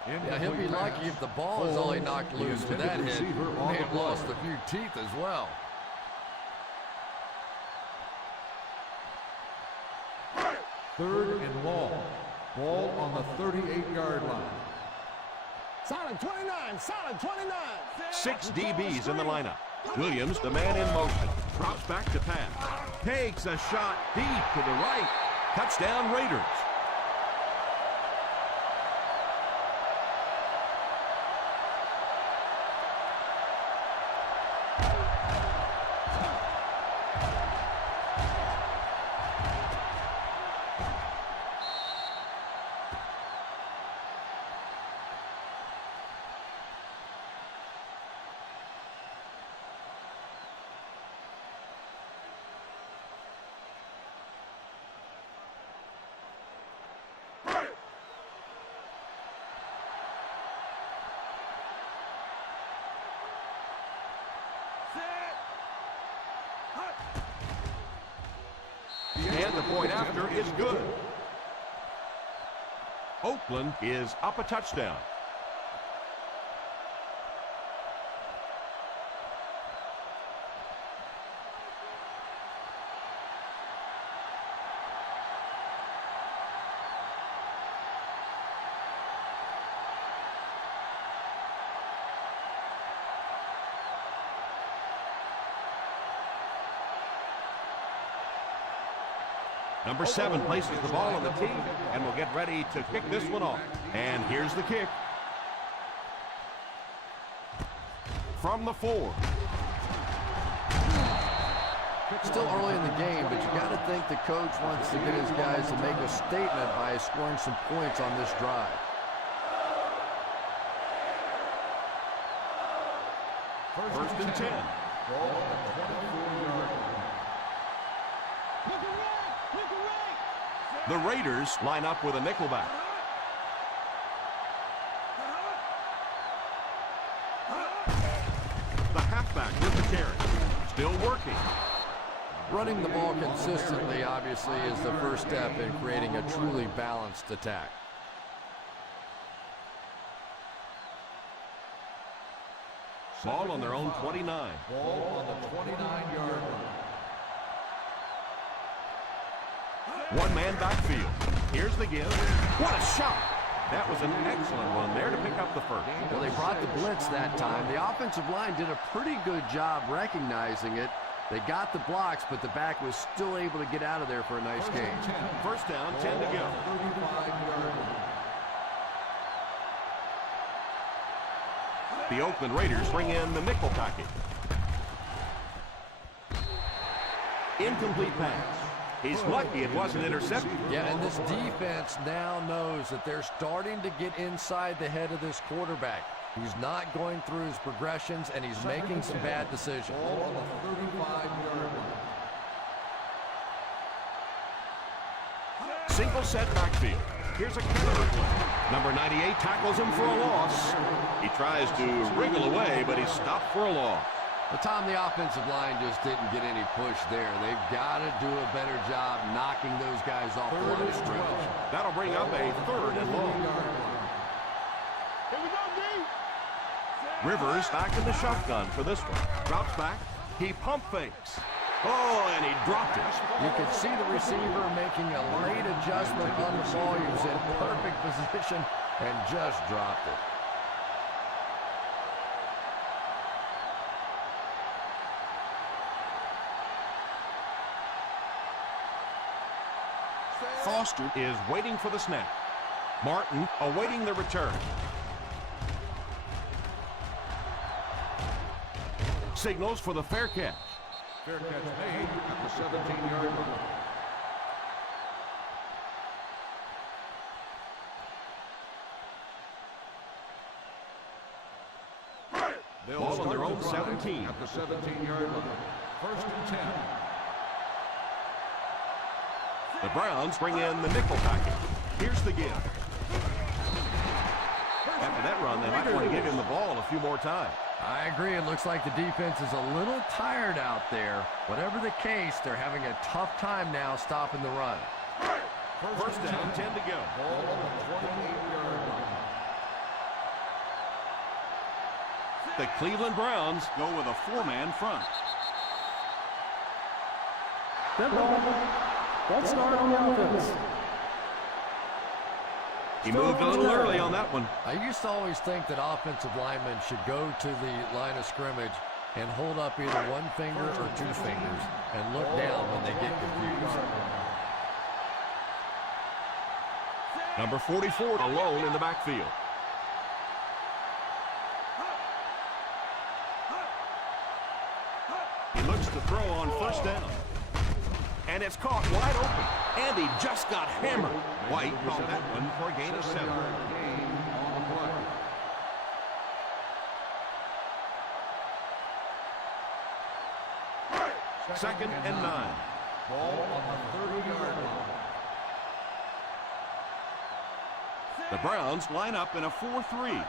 Yeah, he'll be lucky if the ball is only knocked loose with that hit. May have lost a few teeth as well. Third and long. Ball on the 38-yard line. Solid 29. 6 DBs in the lineup. Williams, the man in motion, drops back to pass. Takes a shot deep to the right. Touchdown Raiders. And the point after is good. Oakland is up a touchdown. Number 7 places the ball on the tee, and we'll get ready to kick this one off. And here's the kick. From the 4. Still early in the game, but you got to think the coach wants to get his guys to make a statement by scoring some points on this drive. First and 10. The Raiders line up with a nickelback. The halfback with the carry. Still working. Running the ball consistently, obviously, is the first step in creating a truly balanced attack. Ball on their own 29. Ball on the 29-yard line. One-man backfield. Here's the give. What a shot! That was an excellent run there to pick up the first. Well, they brought the blitz that time. The offensive line did a pretty good job recognizing it. They got the blocks, but the back was still able to get out of there for a nice gain. First down, 10 to go. The Oakland Raiders bring in the nickel package. Incomplete pass. He's lucky it wasn't intercepted. Yeah, and this defense now knows that they're starting to get inside the head of this quarterback. He's not going through his progressions, and he's making some bad decisions. Ball on the 35-yard line. Single set backfield. Here's a counter play. Number 98 tackles him for a loss. He tries to wriggle away, but he's stopped for a loss. But Tom, the offensive line just didn't get any push there. They've got to do a better job knocking those guys off the line of scrimmage. That'll bring up a third and long. Here we go, D. Rivers back in the shotgun for this one. Drops back. He pump fakes. Oh, and he dropped it. You could see the receiver making a late adjustment on the ball. He was in perfect position and just dropped it. Foster is waiting for the snap. Martin awaiting the return. Signals for the fair catch. Fair catch made at the 17-yard line. Ball on their own 17. At the 17-yard line. First and 10. The Browns bring in the nickel package. Here's the give. After that run, they might want to give him the ball a few more times. I agree. It looks like the defense is a little tired out there. Whatever the case, they're having a tough time now stopping the run. First down, 10 to go. Ball on the 28-yard line. The Cleveland Browns go with a four-man front. Dead ball. Ball start on the offense. He moved a little early on that one. I used to always think that offensive linemen should go to the line of scrimmage and hold up either one finger or two fingers and look down when they get confused. Number 44 alone in the backfield. He looks to throw on first down. And it's caught wide open. And he just got hammered. White called that one for a gain of 7. Second and 9. Ball on the 30-yard line. The Browns line up in a 4-3.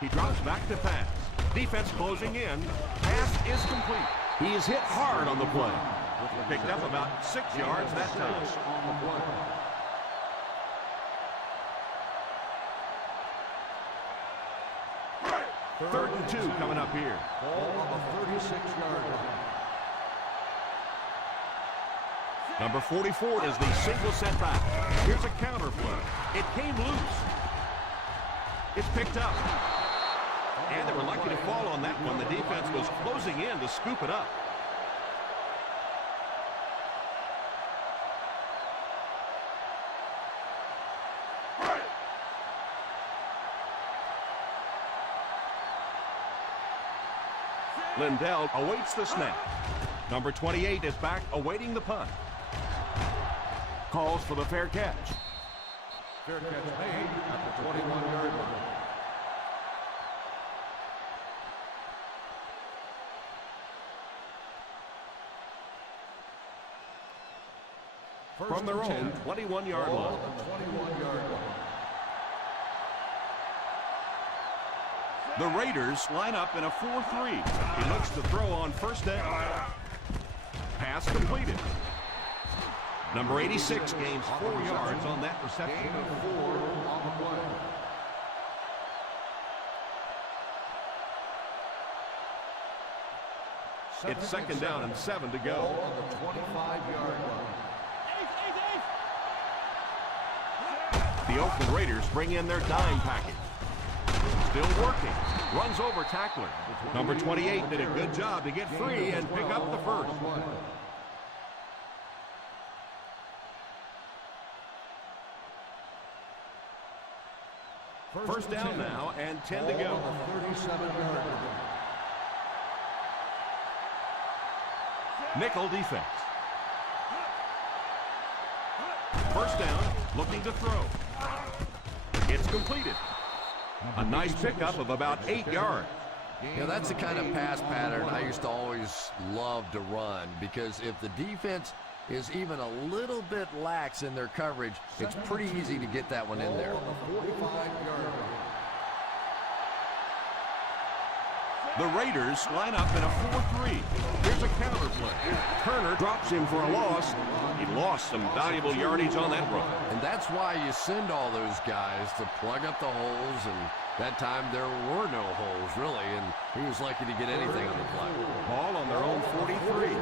He drops back to pass. Defense closing in. Pass is complete. He is hit hard on the play. Picked up about 6 yards that time. Third and 2 coming up here. Ball on the 36-yard line. Number 44 is the single setback. Here's a counter play. It came loose. It's picked up. And they were lucky to fall on that one. The defense was closing in to scoop it up. Lindell awaits the snap. Number 28 is back awaiting the punt. Calls for the fair catch. Fair catch made at the 21-yard line. From their own 21-yard line. 21-yard line. The Raiders line up in a 4-3. He looks to throw on first down. Pass completed. Number 86 gains 4 yards on that reception. Gain of 4 on the play. It's second down and 7 to go. Ball on the 25-yard line. The Oakland Raiders bring in their dime package. Still working. Runs over tackler. Number 28 did a good job to get free and pick up the first. First down now and 10 to go. 37-yard line. Nickel defense. First down, looking to throw. It's completed. A nice pickup of about 8 yards. You know, that's the kind of pass pattern I used to always love to run, because if the defense is even a little bit lax in their coverage, it's pretty easy to get that one in there. 45-yard line. The Raiders line up in a 4-3. Here's a counter play. Turner drops him for a loss. He lost some valuable yardage on that run. And that's why you send all those guys to plug up the holes, and that time there were no holes, really, and he was lucky to get anything on the play. Ball on their own 43.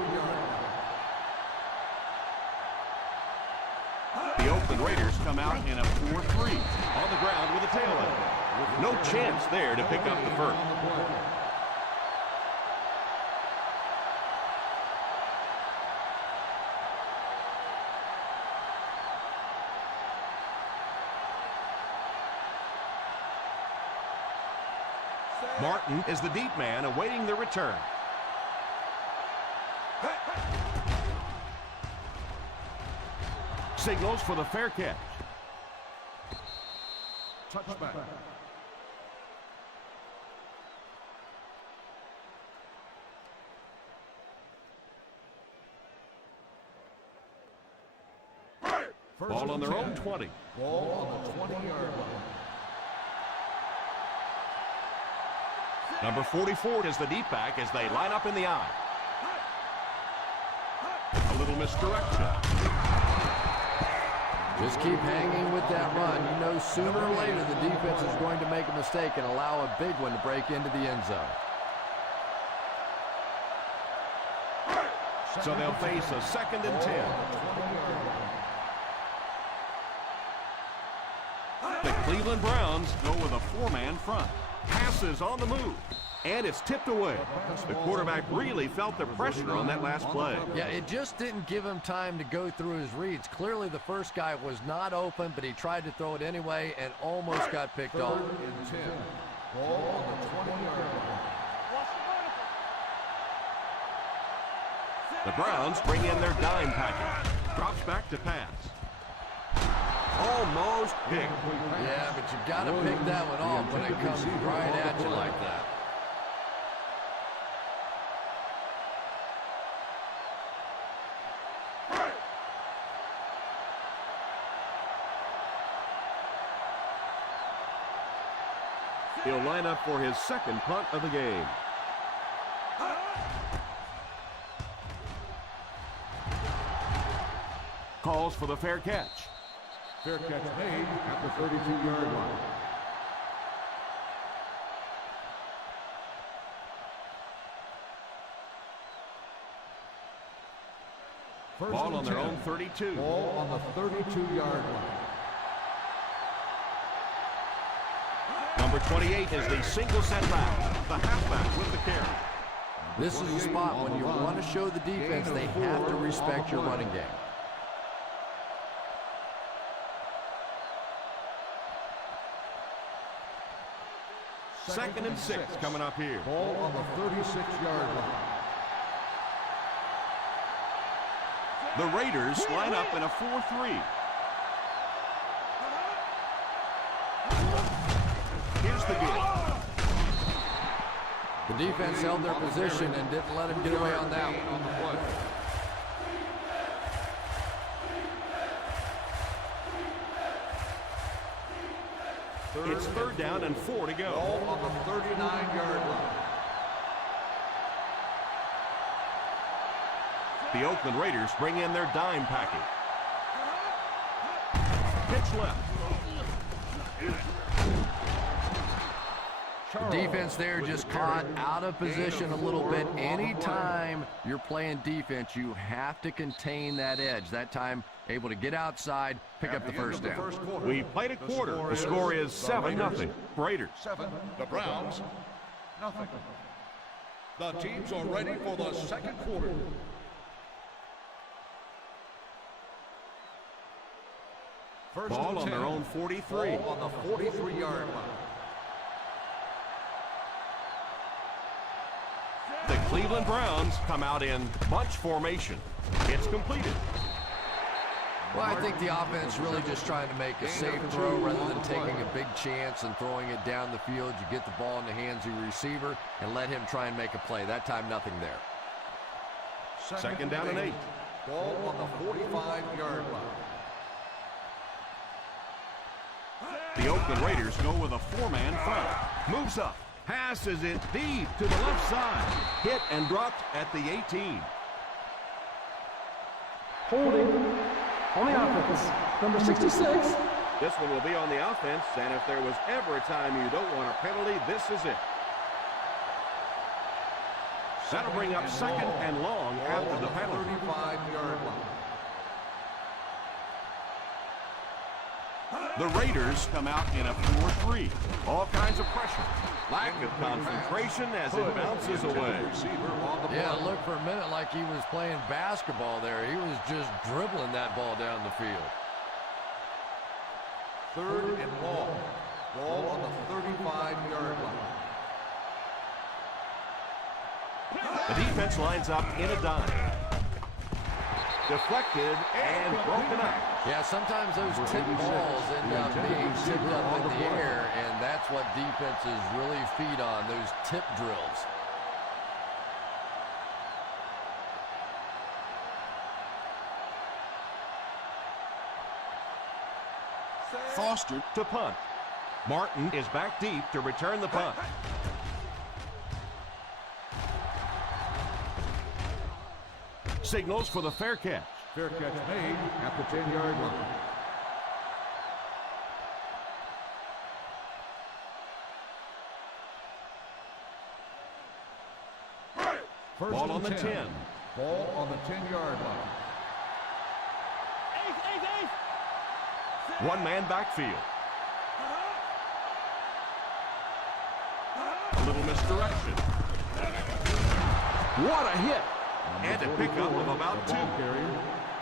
The Oakland Raiders come out in a 4-3. On the ground with a tailback. No chance there to pick up the first. Martin is the deep man awaiting the return. Signals for the fair catch. Touchback. Ball on their own 20. Ball on the 20-yard line. Number 44 is the deep back as they line up in the eye. A little misdirection. Just keep hanging with that run. You know sooner or later the defense is going to make a mistake and allow a big one to break into the end zone. So they'll face a 2nd and 10. The Cleveland Browns go with a 4-man front. Passes on the move, and it's tipped away. The quarterback really felt the pressure on that last play. Yeah, it just didn't give him time to go through his reads. Clearly the first guy was not open, but he tried to throw it anyway and almost got picked off. 3rd and 10. Ball on the 20-yard line. The Browns bring in their dime package. Drops back to pass. Almost picked. Yeah, but you've got to pick that one off when it comes right at you like that. He'll line up for his 2nd punt of the game. Calls for the fair catch. Fair catch made at the 32-yard line. Ball on their own 32. Ball on the 32-yard line. Number 28 is the single setback, the halfback with the carry. This is a spot when you want to show the defense they have to respect your running game. 2nd and 6 coming up here. Ball on the 36-yard line. The Raiders line up in a 4-3. Here's the game. The defense held their position and didn't let him get away on that one. It's 3rd down and 4 to go. Ball on the 39-yard line. The Oakland Raiders bring in their dime package. Pitch left. The defense there just caught out of position a little bit. Anytime you're playing defense, you have to contain that edge. That time, able to get outside, pick up the first down. We played a quarter. The score is 7-0. Raiders. 7. The Browns, nothing. The teams are ready for the second quarter. First Ball and on 10. their own 43. Ball on the 43-yard line. The Cleveland Browns come out in bunch formation. It's completed. Well, I think the offense really just trying to make a safe throw rather than taking a big chance and throwing it down the field. You get the ball in the hands of your receiver and let him try and make a play. That time, nothing there. Second down and 8. Ball on the 45-yard line. The Oakland Raiders go with a 4-man front. Moves up. Passes it deep to the left side. Hit and dropped at the 18. Holding on the offense. Number 66. This one will be on the offense, and if there was ever a time you don't want a penalty, this is it. That'll bring up 2nd and long after the penalty. 35-yard line. The Raiders come out in a 4-3. All kinds of pressure. Lack of concentration as it bounces away. Yeah, it looked for a minute like he was playing basketball there. He was just dribbling that ball down the field. 3rd and long. Ball on the 35-yard line. The defense lines up in a dime. Deflected and broken up. Yeah, sometimes those tip balls end up being tipped up in the air, and that's what defenses really feed on, those tip drills. Foster to punt. Martin is back deep to return the punt. Signals for the fair catch. Fair catch made at the 10-yard line. Ball on the 10. Ball on the 10-yard line. One-man backfield. A little misdirection. What a hit! And a pickup of about 2. Carrier.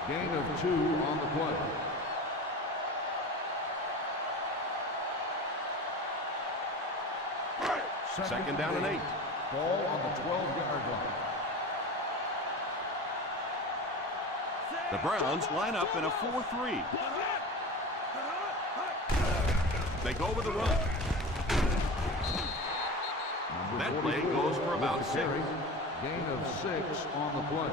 Gain of 2 on the play. Second down and 8. Ball on the 12-yard line. The Browns line up in a 4-3. They go with the run. That play goes for about 6. Gain of 6 on the play.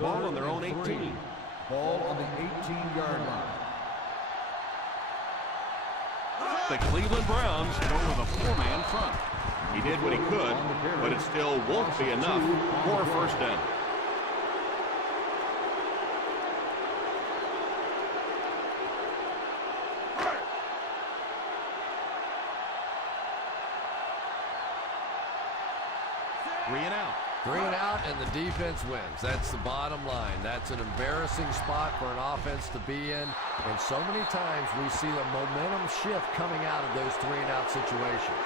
Ball on their own 18. Ball on the 18-yard line. The Cleveland Browns go with a 4-man front. He did what he could, but it still won't be enough for a first down. Three and out. 3 and out, and the defense wins. That's the bottom line. That's an embarrassing spot for an offense to be in. And so many times we see the momentum shift coming out of those 3 and out situations.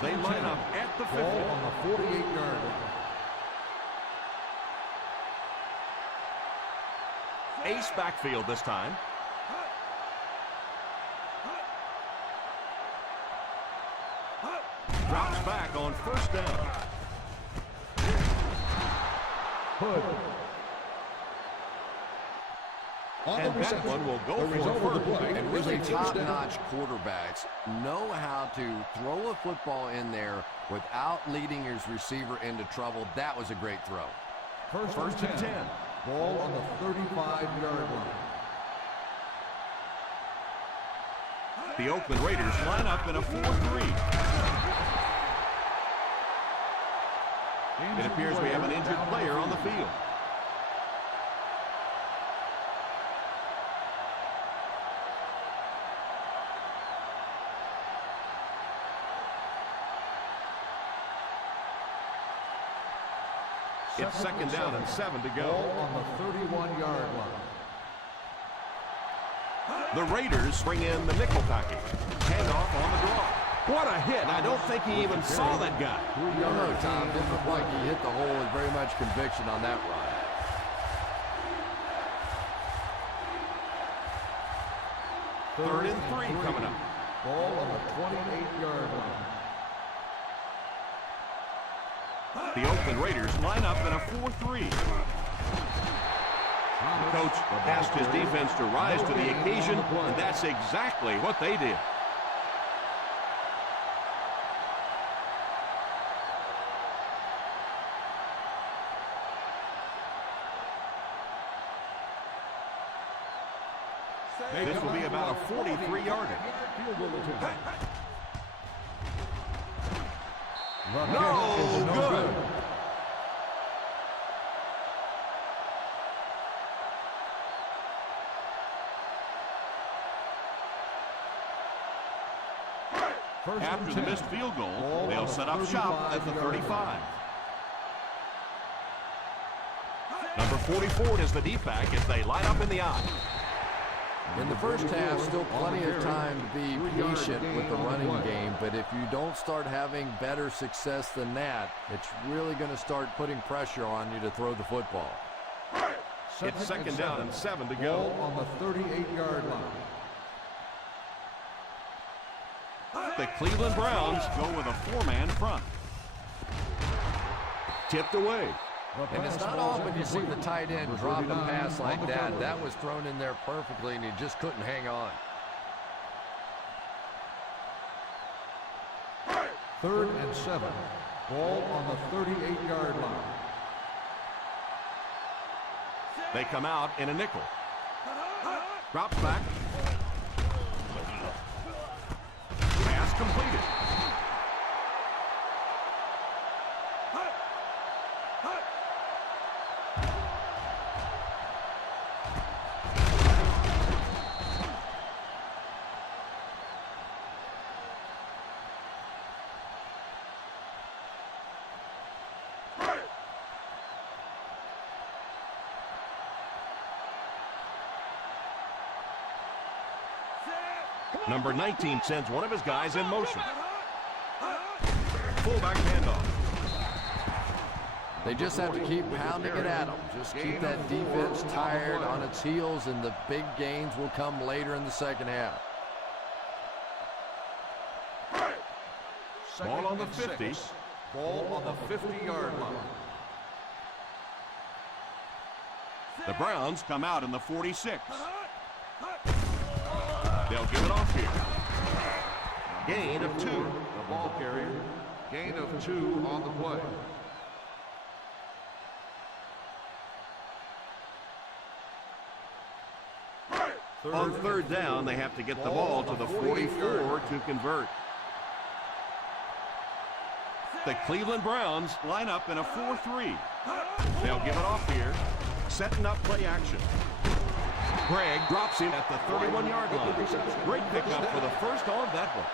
They line up at the 50. Ball on the 48-yard line. Ace backfield this time. Drops back on first down. And that one will go for first. And really top-notch quarterbacks know how to throw a football in there without leading his receiver into trouble. That was a great throw. First and 10. Ball on the 35-yard line. The Oakland Raiders line up in a 4-3. It appears we have an injured player on the field. It's second down and 7 to go. Ball on the 31-yard line. The Raiders bring in the nickel package. Handoff on the draw. What a hit. I don't think he even saw that guy. No, Tom, didn't look like he hit the hole with very much conviction on that run. Third and 3 coming up. Ball on the 28-yard line. The Oakland Raiders line up in a 4-3. The coach asked his defense to rise to the occasion, and that's exactly what they did. This will be about a 43-yarder. No good. After the missed field goal, they'll set up shop at the 35. Number 44 is the D-back as they line up in the eye. In the first half, still plenty of time to be patient with the running game, but if you don't start having better success than that, it's really going to start putting pressure on you to throw the football. It's second down and 7 to go. Ball on the 38-yard line. The Cleveland Browns go with a 4-man front. Tipped away. And it's not often you see the tight end drop a pass like that. That was thrown in there perfectly, and he just couldn't hang on. Third and 7. Ball on the 38-yard line. They come out in a nickel. Drops back. Pass completed. Number 19 sends one of his guys in motion. Fullback handoff. They just have to keep pounding it at them. Just keep that defense tired on its heels, and the big gains will come later in the second half. Ball on the 50. Ball on the 50-yard line. The Browns come out in the 46. They'll give it off here. Gain of 2. The ball carrier. Gain of 2 on the play. On third down, they have to get the ball to the 44 to convert. The Cleveland Browns line up in a 4-3. They'll give it off here. Setting up play action. Greg drops him at the 31-yard line. Great pickup for the first on that one.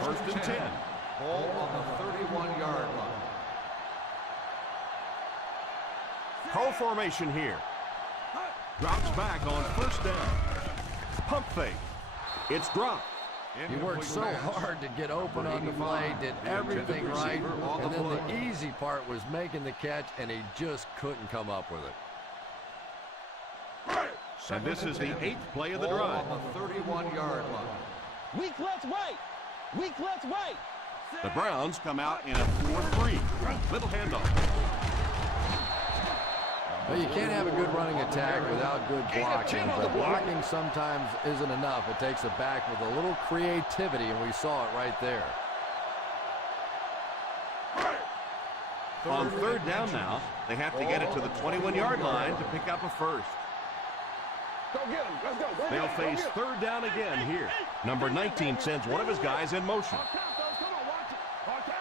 First and 10. Ball on the 31-yard line. Pro formation here. Drops back on first down. Pump fake. It's dropped. He worked so hard to get open on the play, did everything right, and then the easy part was making the catch, and he just couldn't come up with it. And this is the 8th play of the drive. On the 31-yard line. Weak left right. Weak left right. The Browns come out in a 4-3. Little handoff. Well, you can't have a good running attack without good blocking, but blocking sometimes isn't enough. It takes a back with a little creativity, and we saw it right there. On 3rd down now, they have to get it to the 21-yard line to pick up a first. Go get him. Let's go. They'll face 3rd down again here. Number 19 sends one of his guys in motion. Hard count, fellas. Come on, watch it. Hard count.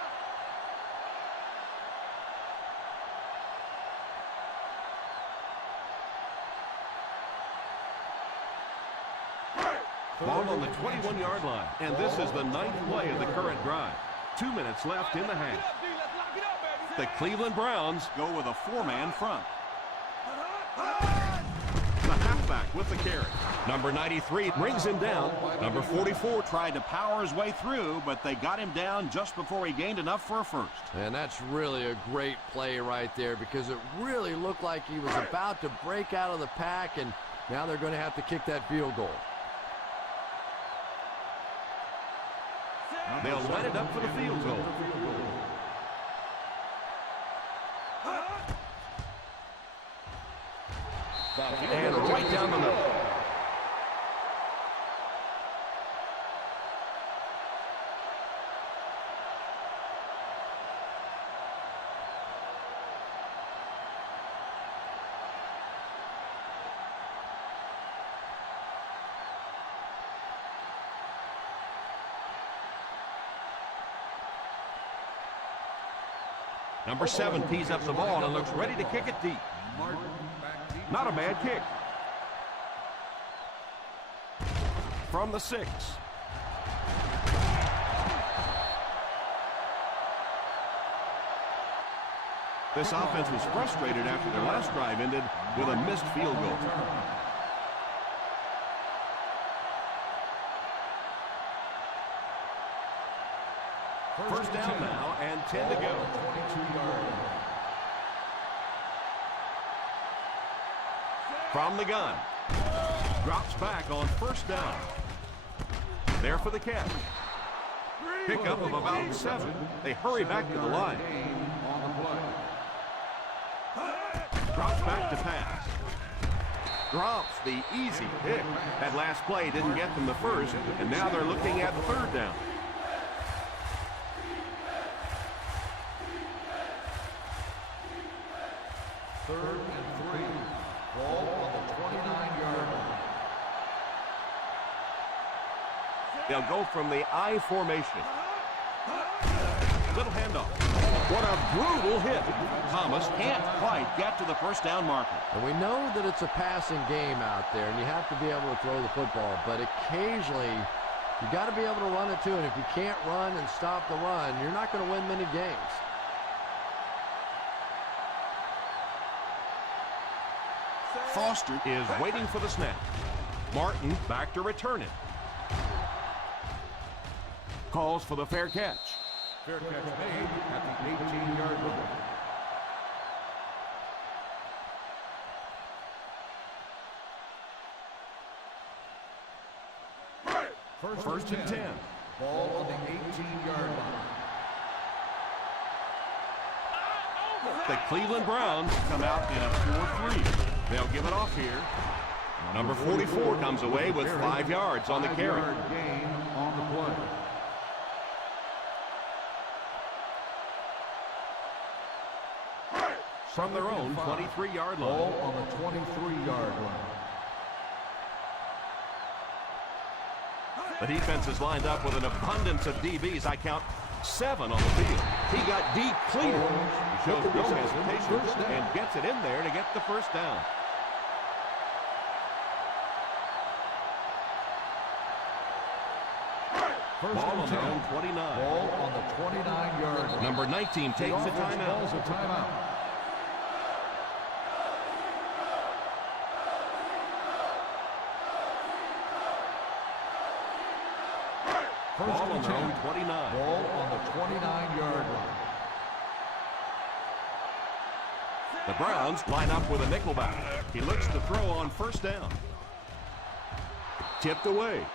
Ball on the 21-yard line. And this is the 9th play of the current drive. 2 minutes left in the half. Let's lock it up, baby. The Cleveland Browns go with a 4-man front. The halfback with the carry. Number 93 brings him down. Number 44 tried to power his way through, but they got him down just before he gained enough for a first. And that's really a great play right there because it really looked like he was about to break out of the pack, and now they're going to have to kick that field goal. They'll line it up for the field goal. And right down the middle. Number 7 tees up the ball and looks ready to kick it deep. Not a bad kick. From the 6. This offense was frustrated after their last drive ended with a missed field goal. First down now and 10 to go. From the gun. Drops back on first down. There for the catch. Pickup of about 7. They hurry back to the line. Drops back to pass. Drops the easy pick. That last play didn't get them the first, and now they're looking at 3rd down. Third and 3. Ball on the 29-yard line. They'll go from the I formation. Little handoff. What a brutal hit. Thomas can't quite get to the first down marker. And we know that it's a passing game out there, and you have to be able to throw the football, but occasionally you got to be able to run it too, and if you can't run and stop the run, you're not going to win many games. Foster is waiting for the snap. Martin back to return it. Calls for the fair catch. Fair catch made at the 18-yard line. First and 10. Ball on the 18-yard line. The Cleveland Browns come out in a 4-3. They'll give it off here. Number 44 comes away with 5 yards on the carry. 5-yard gain on the play. From their own 23-yard line. Ball on the 23-yard line. The defense is lined up with an abundance of DBs. I count 7 on the field. He got deep clear. He shows no hesitation and gets it in there to get the first down. Ball on their own 29. Ball on the 29-yard line. Number 19 takes a timeout. Calls a timeout. Ball on their own 29. Ball on the 29-yard line. The Browns line up with a nickelback. He looks to throw on first down. Tipped away.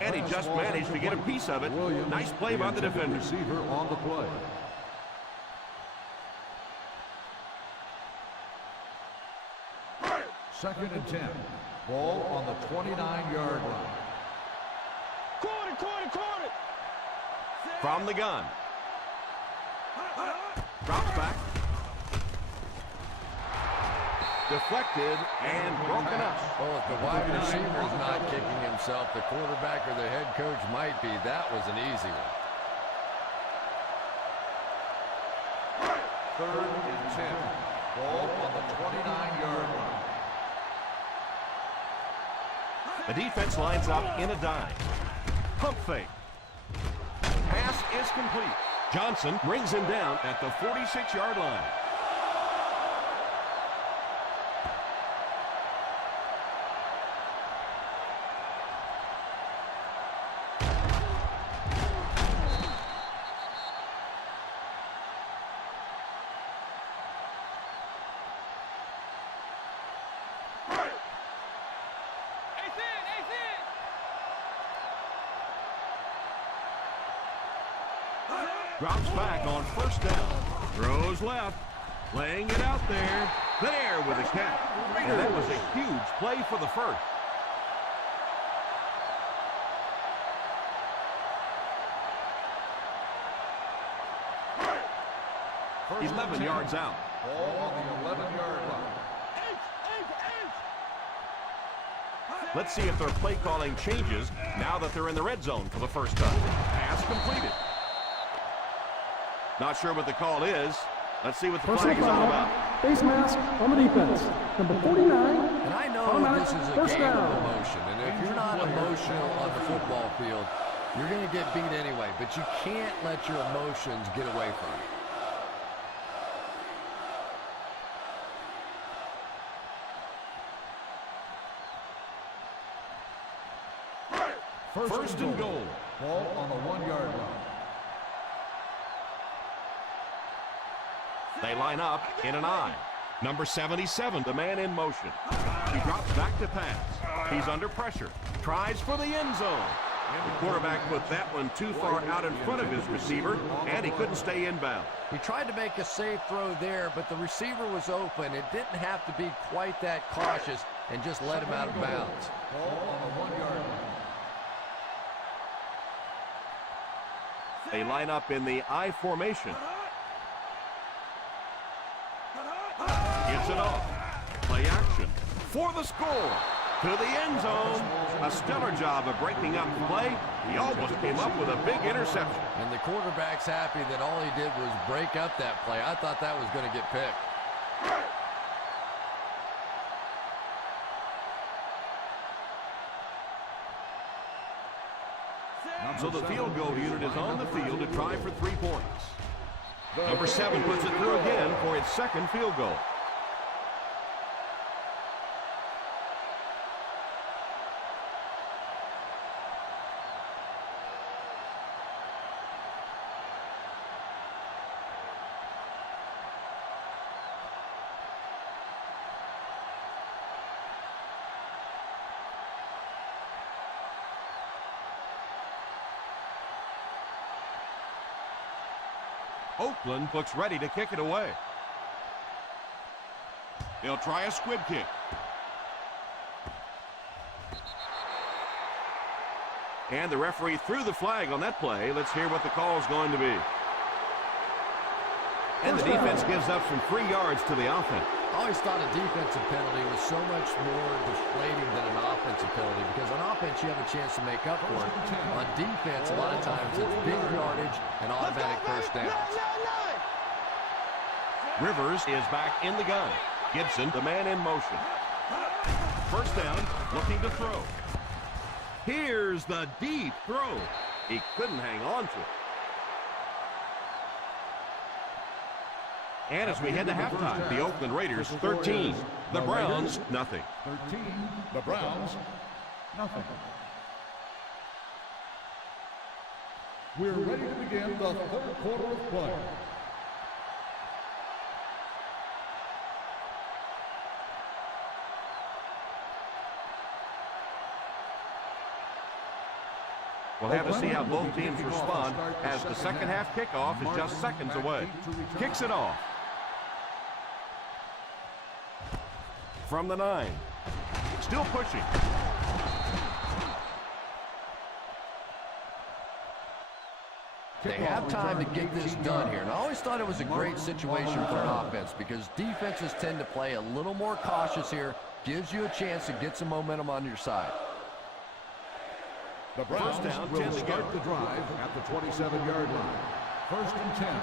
And he just managed to get a piece of it. Williams, nice play by the defender. Receiver on the play. Second and 10. Ball on the 29-yard line. Caught it. From the gun. Drops back. Deflected and broken up. Well, if the wide receiver's not kicking himself, the quarterback or the head coach might be. That was an easy one. Third and 10. Ball on the 29-yard line. The defense lines up in a dime. Pump fake. Pass is complete. Johnson brings him down at the 46-yard line. Drops back on first down. Throws left. Laying it out there. There with a catch. And that was a huge play for the first. First 11 yards out. Ball on the 11-yard line. Let's see if their play calling changes now that they're in the red zone for the first time. Pass completed. Not sure what the call is. Let's see what the flag is all about. Face mask on the defense. Number 49. And I know this is a game of emotion, and if you're not emotional on the football field, you're going to get beat anyway, but you can't let your emotions get away from you. First and goal. Ball on the 1-yard line. They line up in an I. Number 77, the man in motion. He drops back to pass. He's under pressure. Tries for the end zone. The quarterback put that one too far out in front of his receiver, and he couldn't stay inbound. He tried to make a safe throw there, but the receiver was open. It didn't have to be quite that cautious and just let him out of bounds. Ball on the 1-yard line. They line up in the I formation. Gets it off. Play action for the score. To the end zone. A stellar job of breaking up the play. He almost came up with a big interception. And the quarterback's happy that all he did was break up that play. I thought that was going to get picked. So the field goal unit is on the field to try for 3 points. Number 7 puts it through again for its second field goal. Oakland looks ready to kick it away. They'll try a squib kick. And the referee threw the flag on that play. Let's hear what the call is going to be. And the defense gives up some free yards to the offense. I always thought a defensive penalty was so much more deflating than an offensive penalty because on offense you have a chance to make up for it. On defense, a lot of times it's big yardage and automatic first downs. Rivers is back in the gun. Gibson, the man in motion. First down, looking to throw. Here's the deep throw. He couldn't hang on to it. And as we head to halftime, the Oakland Raiders 13, the Browns nothing. 13, the Browns, nothing. We're ready to begin the third quarter of play. We'll have to see how both teams respond as the second half kickoff is just seconds away. Kicks it off. From the 9. Still pushing. They have time to get this done here. And I always thought it was a great situation for an offense because defenses tend to play a little more cautious here. Gives you a chance to get some momentum on your side. The Browns will start the drive at the 27-yard line. First and 10.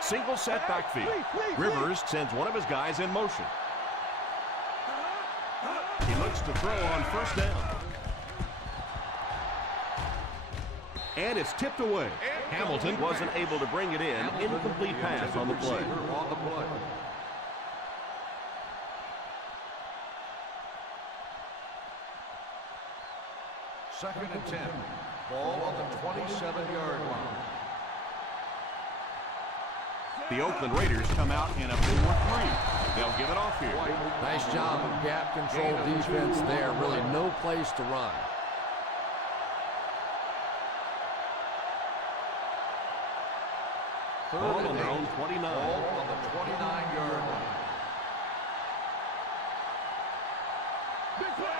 Single set backfield. Rivers sends one of his guys in motion. He looks to throw on first down. And it's tipped away. Hamilton wasn't able to bring it in. Incomplete pass on the play. Second and 10. Ball on the 27-yard line. The Oakland Raiders come out in a 4-3. They'll give it off here. Nice job of gap control defense there. Really no place to run. Ball on their own 29. Ball on the 29-yard line.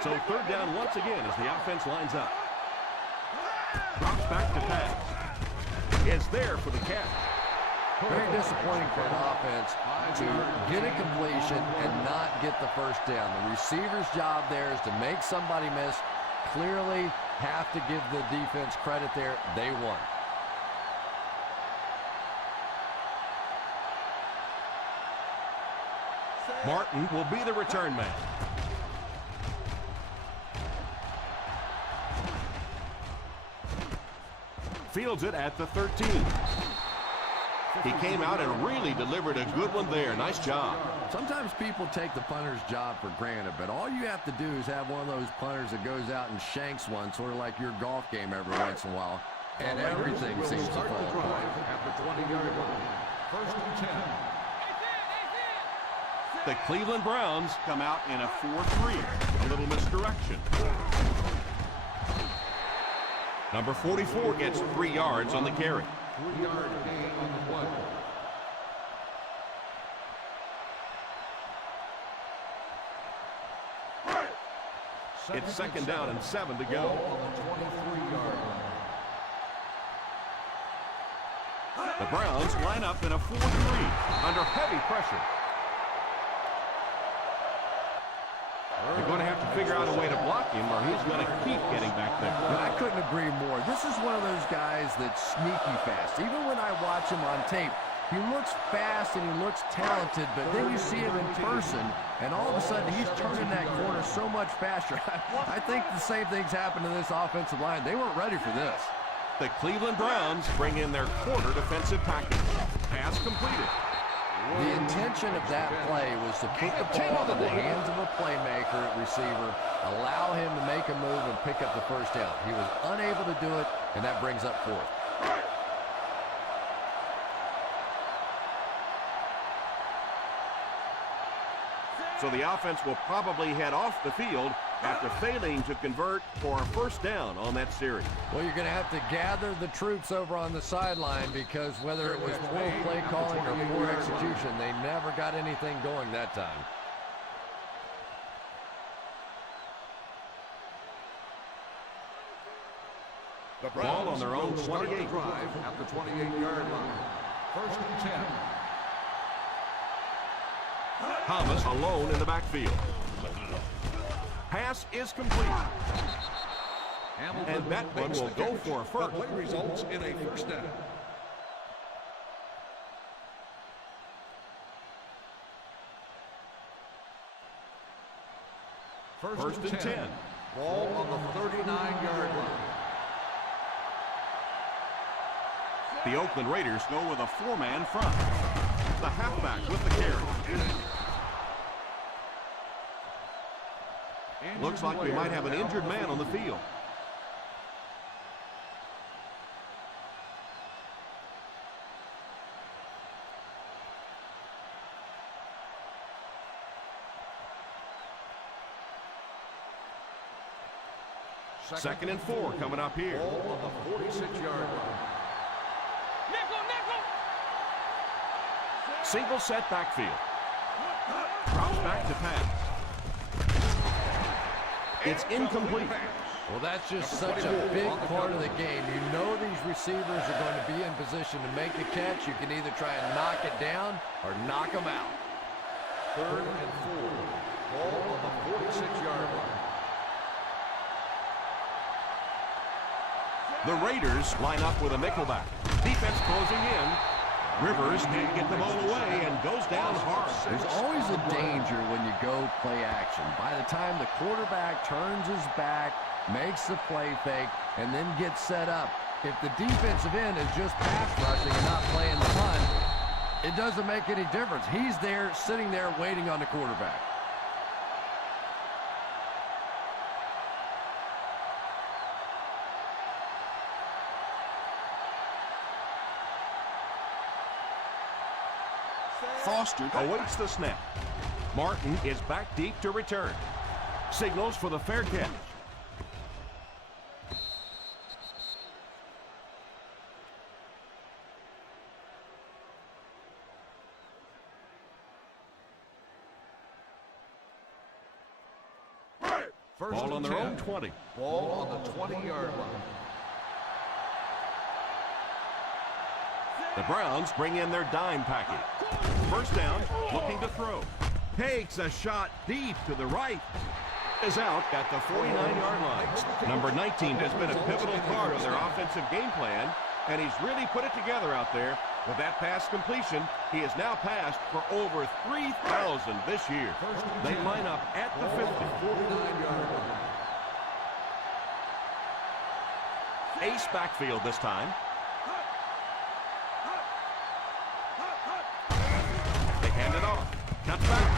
So third down once again as the offense lines up. Drops back to pass. Is there for the catch. Very disappointing for an offense to get a completion and not get the first down. The receiver's job there is to make somebody miss. Clearly have to give the defense credit there. They won. Martin will be the return man. Fields it at the 13. He came out and really delivered a good one there. Nice job. Sometimes people take the punter's job for granted, but all you have to do is have one of those punters that goes out and shanks one, sort of like your golf game every once in a while, and everything seems to fall apart. At the 20-yard line. First and 10. The Cleveland Browns come out in a 4-3. A little misdirection. Number 44 gets 3 yards on the carry. 3-yard gain on the play. It's second down and 7 to go. Ball on the 23-yard line. The Browns line up in a 4-3 under heavy pressure. They're going to have to figure out a way to block him or he's going to keep getting back there. And I couldn't agree more. This is one of those guys that's sneaky fast. Even when I watch him on tape, he looks fast and he looks talented, but then you see him in person, and all of a sudden he's turning that corner so much faster. I think the same thing's happened to this offensive line. They weren't ready for this. The Cleveland Browns bring in their quarter defensive package. Pass completed. The intention of that play was to put the ball in the hands of a playmaker at receiver, allow him to make a move and pick up the first down. He was unable to do it, and that brings up fourth. So the offense will probably head off the field after failing to convert for a first down on that series. Well, you're going to have to gather the troops over on the sideline because whether it was poor play calling or poor execution, they never got anything going that time. The Ball on their own 28. Drive at the 28-yard line. First and 10. Thomas alone in the backfield. Pass is complete. And that one will go for a first. The play results in a first down. First and 10. Ball on the 39-yard line. The Oakland Raiders go with a 4-man front. The halfback with the carry. Looks like we might have an injured man on the field. Second and 4 coming up here. Ball on the 46-yard line. Nickel, nickel. Single set backfield. Drops back to pass. It's incomplete. Well, that's just such a big part of the game. You know these receivers are going to be in position to make the catch. You can either try and knock it down or knock them out. 3rd and 4. Ball on the 46-yard line. The Raiders line up with a nickelback. Defense closing in. Rivers can't get the ball away and goes down hard. There's always a danger when you go play action. By the time the quarterback turns his back, makes the play fake, and then gets set up, if the defensive end is just pass rushing and not playing the punt, it doesn't make any difference. He's there, sitting there, waiting on the quarterback. Foster awaits the snap. Martin is back deep to return. Signals for the fair catch. Ball on their own 20. Ball on the 20-yard line. The Browns bring in their dime package. First down, looking to throw. Takes a shot deep to the right. Is out at the 49-yard line. Number 19 has been a pivotal part of their offensive game plan, and he's really put it together out there. With that pass completion, he has now passed for over 3,000 this year. They line up at the 50. 49-yard line. Ace backfield this time. They hand it off. Cuts back.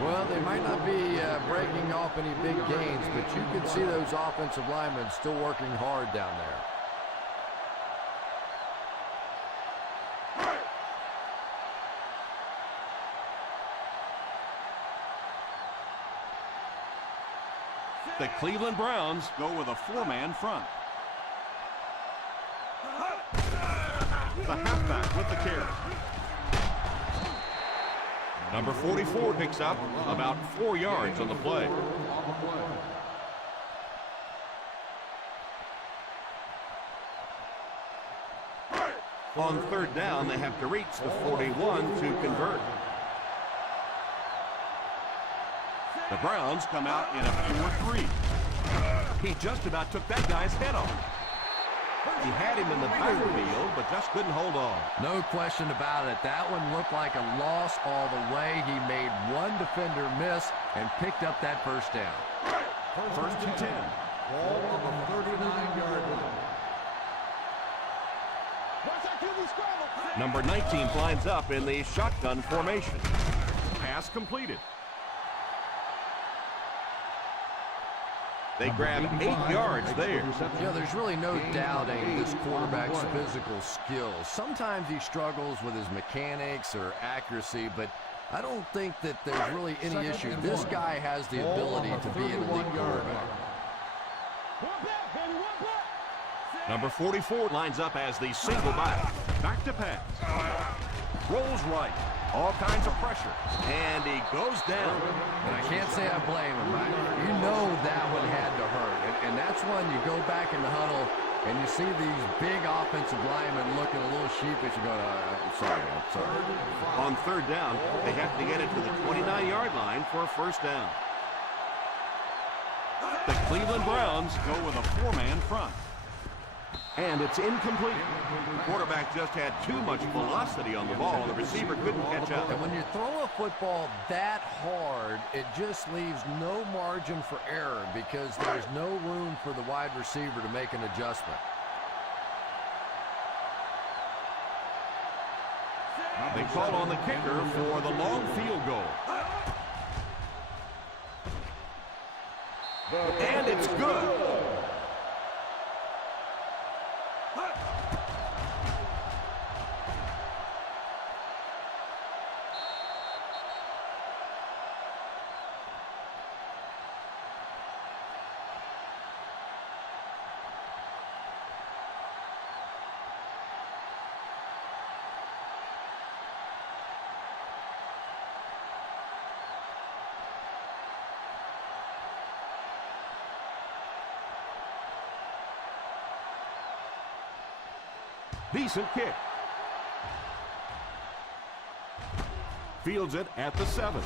Well, they might not be breaking off any big gains, but you can see those offensive linemen still working hard down there. The Cleveland Browns go with a 4-man front. The halfback with the carry. Number 44 picks up about 4 yards on the play. On third down, they have to reach the 41 to convert. The Browns come out in a 4-3. He just about took that guy's head off. He had him in the backfield, but just couldn't hold on. No question about it. That one looked like a loss all the way. He made one defender miss and picked up that first down. First and 10. Ball on the 39-yard line. Number 19 lines up in the shotgun formation. Pass completed. They grab 8 yards there. You know, there's really no doubting this quarterback's physical skills. Sometimes he struggles with his mechanics or accuracy, but I don't think that there's really any issue. This guy has the ability to be an elite quarterback. Number 44 lines up as the single back. Back to pass. Rolls right. All kinds of pressure. And he goes down. And I can't say I blame him. You know that one had to hurt. And that's when you go back in the huddle and you see these big offensive linemen looking a little sheepish and going, I'm sorry, man, sorry. On third down, they have to get it to the 29-yard line for a first down. The Cleveland Browns go with a 4-man front. And it's incomplete. The quarterback just had too much velocity on the ball, and the receiver couldn't catch up. And when you throw a football that hard, it just leaves no margin for error because there's no room for the wide receiver to make an adjustment. They call on the kicker for the long field goal. And it's good. Decent kick. Fields it at the 7.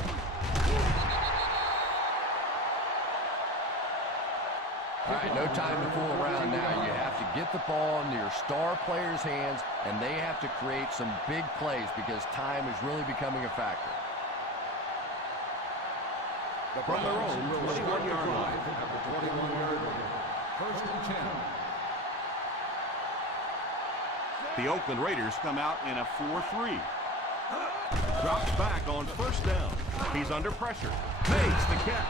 All right, no time to fool around now. You have to get the ball into your star players' hands, and they have to create some big plays because time is really becoming a factor. From their own 21-yard line. At the 21-yard line. 1st and 10. The Oakland Raiders come out in a 4-3. Drops back on 1st down. He's under pressure. Makes the catch.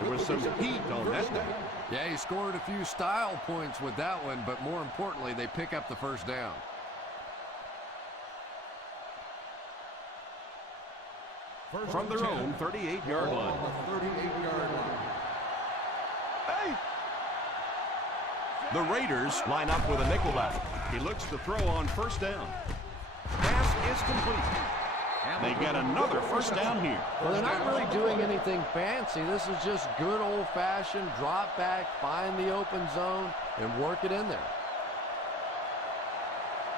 There was some heat on that day. Yeah, he scored a few style points with that one, but more importantly, they pick up the 1st down. From their own 38-yard line. 38-yard line. Hey! The Raiders line up with a nickelback. He looks to throw on 1st down. Pass is complete. They get another 1st down here. Well, they're not really doing anything fancy. This is just good old-fashioned drop back, find the open zone, and work it in there.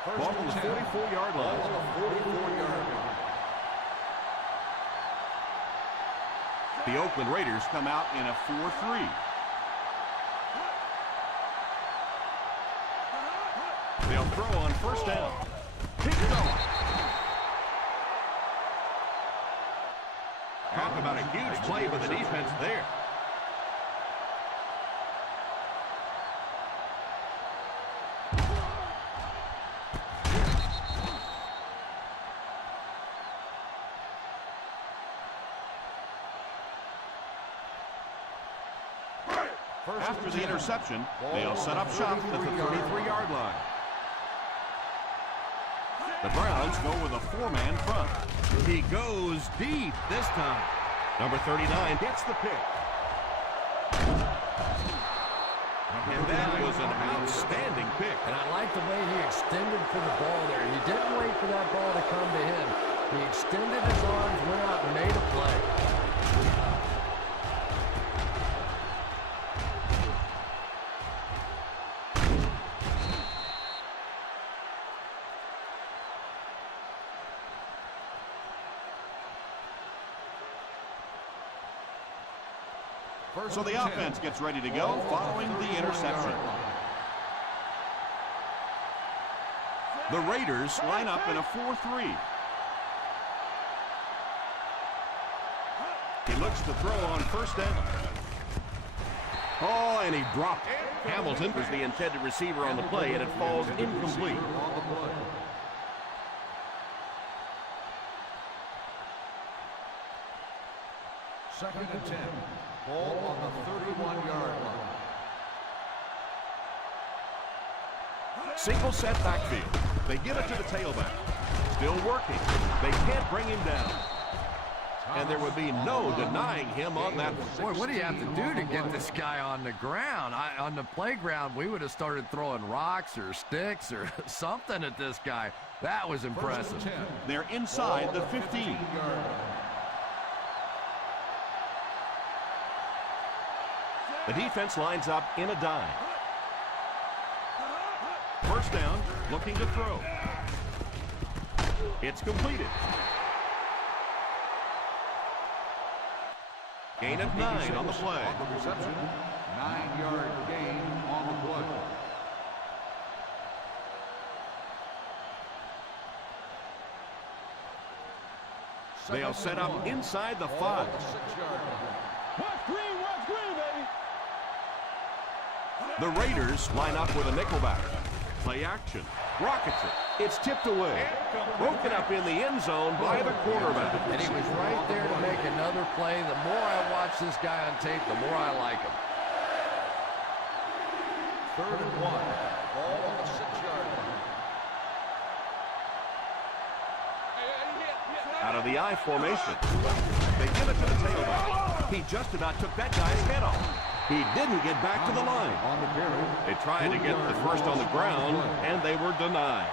Ball from the 44-yard line. 44-yard line. The Oakland Raiders come out in a 4-3. They'll throw on 1st down. Picked off. Talk about a huge play by the defense there. After the interception, they'll set up shop at the 33-yard line. The Browns go with a 4-man front. He goes deep this time. Number 39 hits the pick. And that was an outstanding pick. And I like the way he extended for the ball there. He didn't wait for that ball to come to him. He extended his arms, went out and made a play. So the offense gets ready to go following the interception. The Raiders line up in a 4-3. He looks to throw on 1st down. Oh, and he dropped it. Hamilton was the intended receiver on the play, and it falls incomplete. Second and 10. Ball on the 31-yard line. Single set backfield. They give it to the tailback. Still working. They can't bring him down. And there would be no denying him on that one. Boy, what do you have to do to get this guy on the ground? On the playground, we would have started throwing rocks or sticks or something at this guy. That was impressive. They're inside the 15. The defense lines up in a dime. 1st down, looking to throw. It's completed. Gain of 9 on the play. On the reception, 9-yard gain on the play. They'll set up inside the 5. 6-yard line. What's green, baby? The Raiders line up with a nickelback. Play action. Rockets it. It's tipped away. Broken up in the end zone by the quarterback. And he was right there to make another play. The more I watch this guy on tape, the more I like him. 3rd and 1. Ball on the 6-yard line. Out of the I formation. They give it to the tailback. He just about took that guy's head off. He didn't get back to the line. On the carry. They tried to get the first on the ground, and they were denied.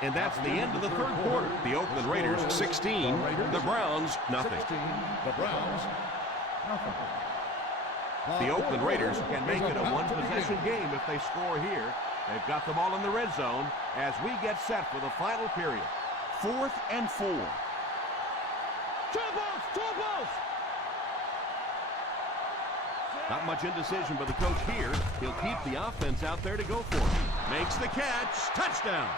And that's the end of the third quarter. The Oakland Raiders 16, the Browns nothing. 16, the Browns nothing. The Oakland Raiders can make it a one-possession game if they score here. They've got the ball in the red zone as we get set for the final period. 4th and 4. Two balls! Not much indecision by the coach here. He'll keep the offense out there to go for it. Makes the catch. Touchdown.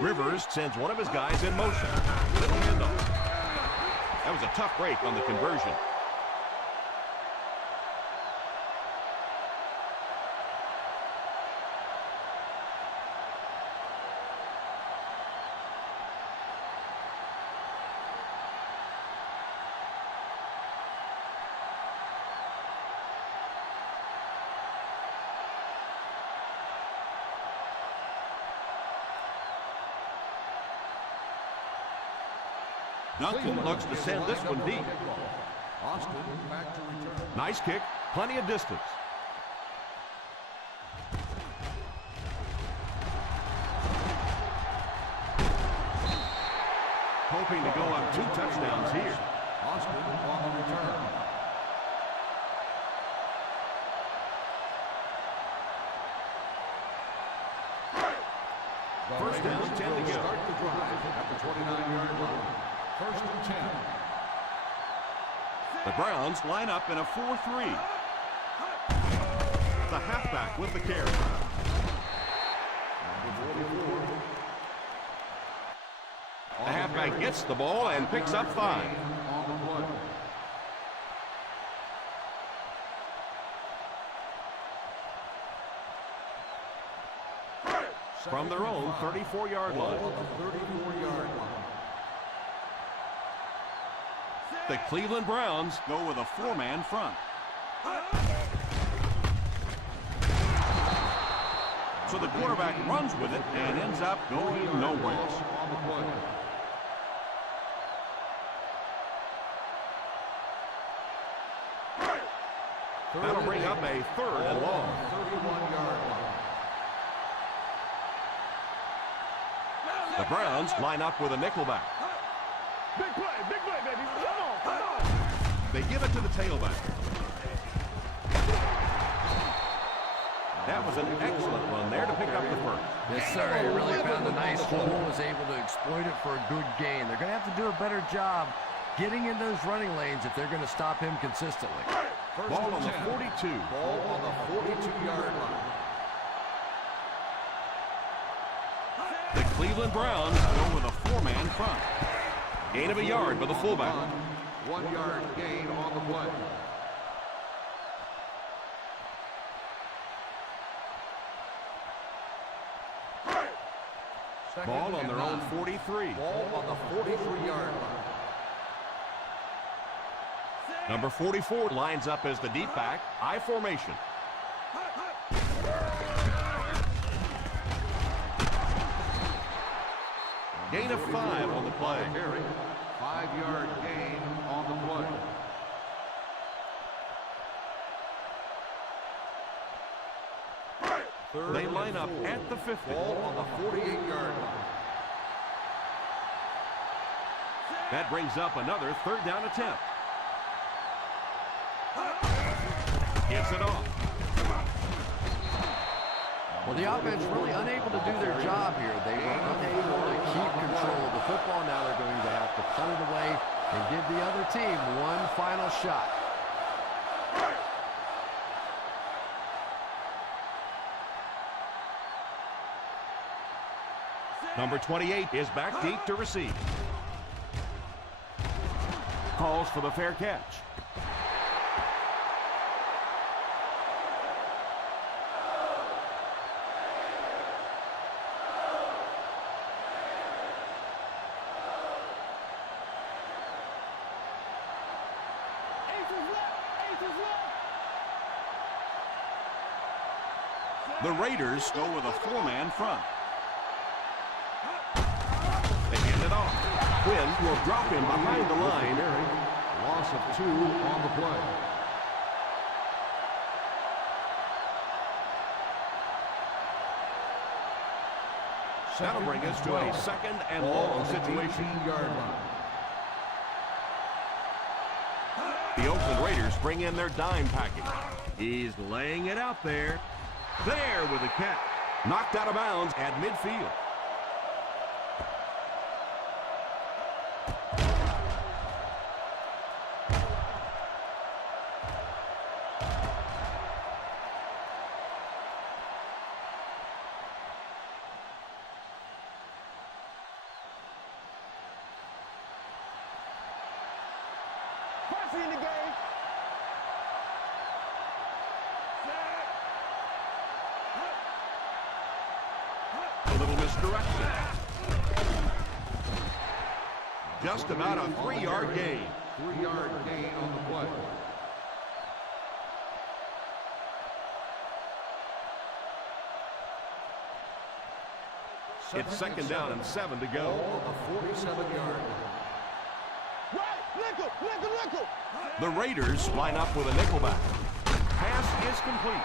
Rivers sends one of his guys in motion. Little handoff. That was a tough break on the conversion. Duncan looks to send this one deep. Austin back to return. Nice kick, plenty of distance. Hoping to go up 2 touchdowns here. Austin on the return. First down, 10 to go. Start the drive at the 29-yard line. 1st and 10. The Browns line up in a 4-3. The halfback with the carry. The halfback gets the ball and picks up 5. On the play. From their own 34-yard line. Ball at the 34-yard line. The Cleveland Browns go with a 4-man front. So the quarterback runs with it and ends up going nowhere. On the play. That'll bring up a 3rd and long. 31-yard line. The Browns line up with a nickelback. Big play, baby. Come on. They give it to the tailback. That was an excellent run there to pick up the first. Yes, sir. He really found a nice hole, was able to exploit it for a good gain. They're going to have to do a better job getting in those running lanes if they're going to stop him consistently. Ball on the 42. Ball on the 42-yard line. The Cleveland Browns go with a 4-man front. Gain of a yard by the fullback. 1-yard gain on the play. Ball on their own 43. Ball on the 43-yard line. Number 44 lines up as the deep back. I formation. Gain of 5 on the play. 5-yard gain on the play. They line up at the 50. Ball on the 48-yard line. That brings up another 3rd down attempt. Gets it off. Well, the offense really unable to do their job here. They were unable to keep control of the football. Now they're going to have to punt it away and give the other team one final shot. Number 28 is back deep to receive. Calls for the fair catch. The Raiders go with a 4-man front. They hand it off. Quinn will drop him behind the line. Loss of 2 on the play. That'll bring us to a second and long situation. 18-yard line. The Oakland Raiders bring in their dime package. He's laying it out there. There with a catch. Knocked out of bounds at midfield. Pressing in the game. A little misdirection. Just about a 3-yard gain. 3-yard gain on the play. It's second down and 7 to go. Ball on the 47-yard line. Right, nickel. The Raiders line up with a nickelback. Pass is complete.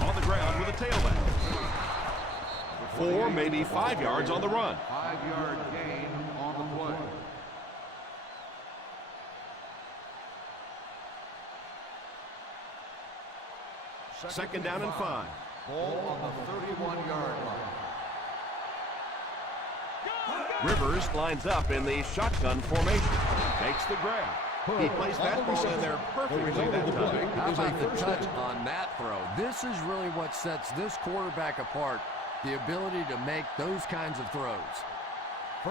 On the ground with a tailback. 4, maybe 5 yards on the run. 5-yard gain on the play. Second down and 5. Ball on the 31-yard line. Rivers lines up in the shotgun formation. Makes the grab. He placed that ball in there perfectly that time. How about the touch on that throw? This is really what sets this quarterback apart, the ability to make those kinds of throws.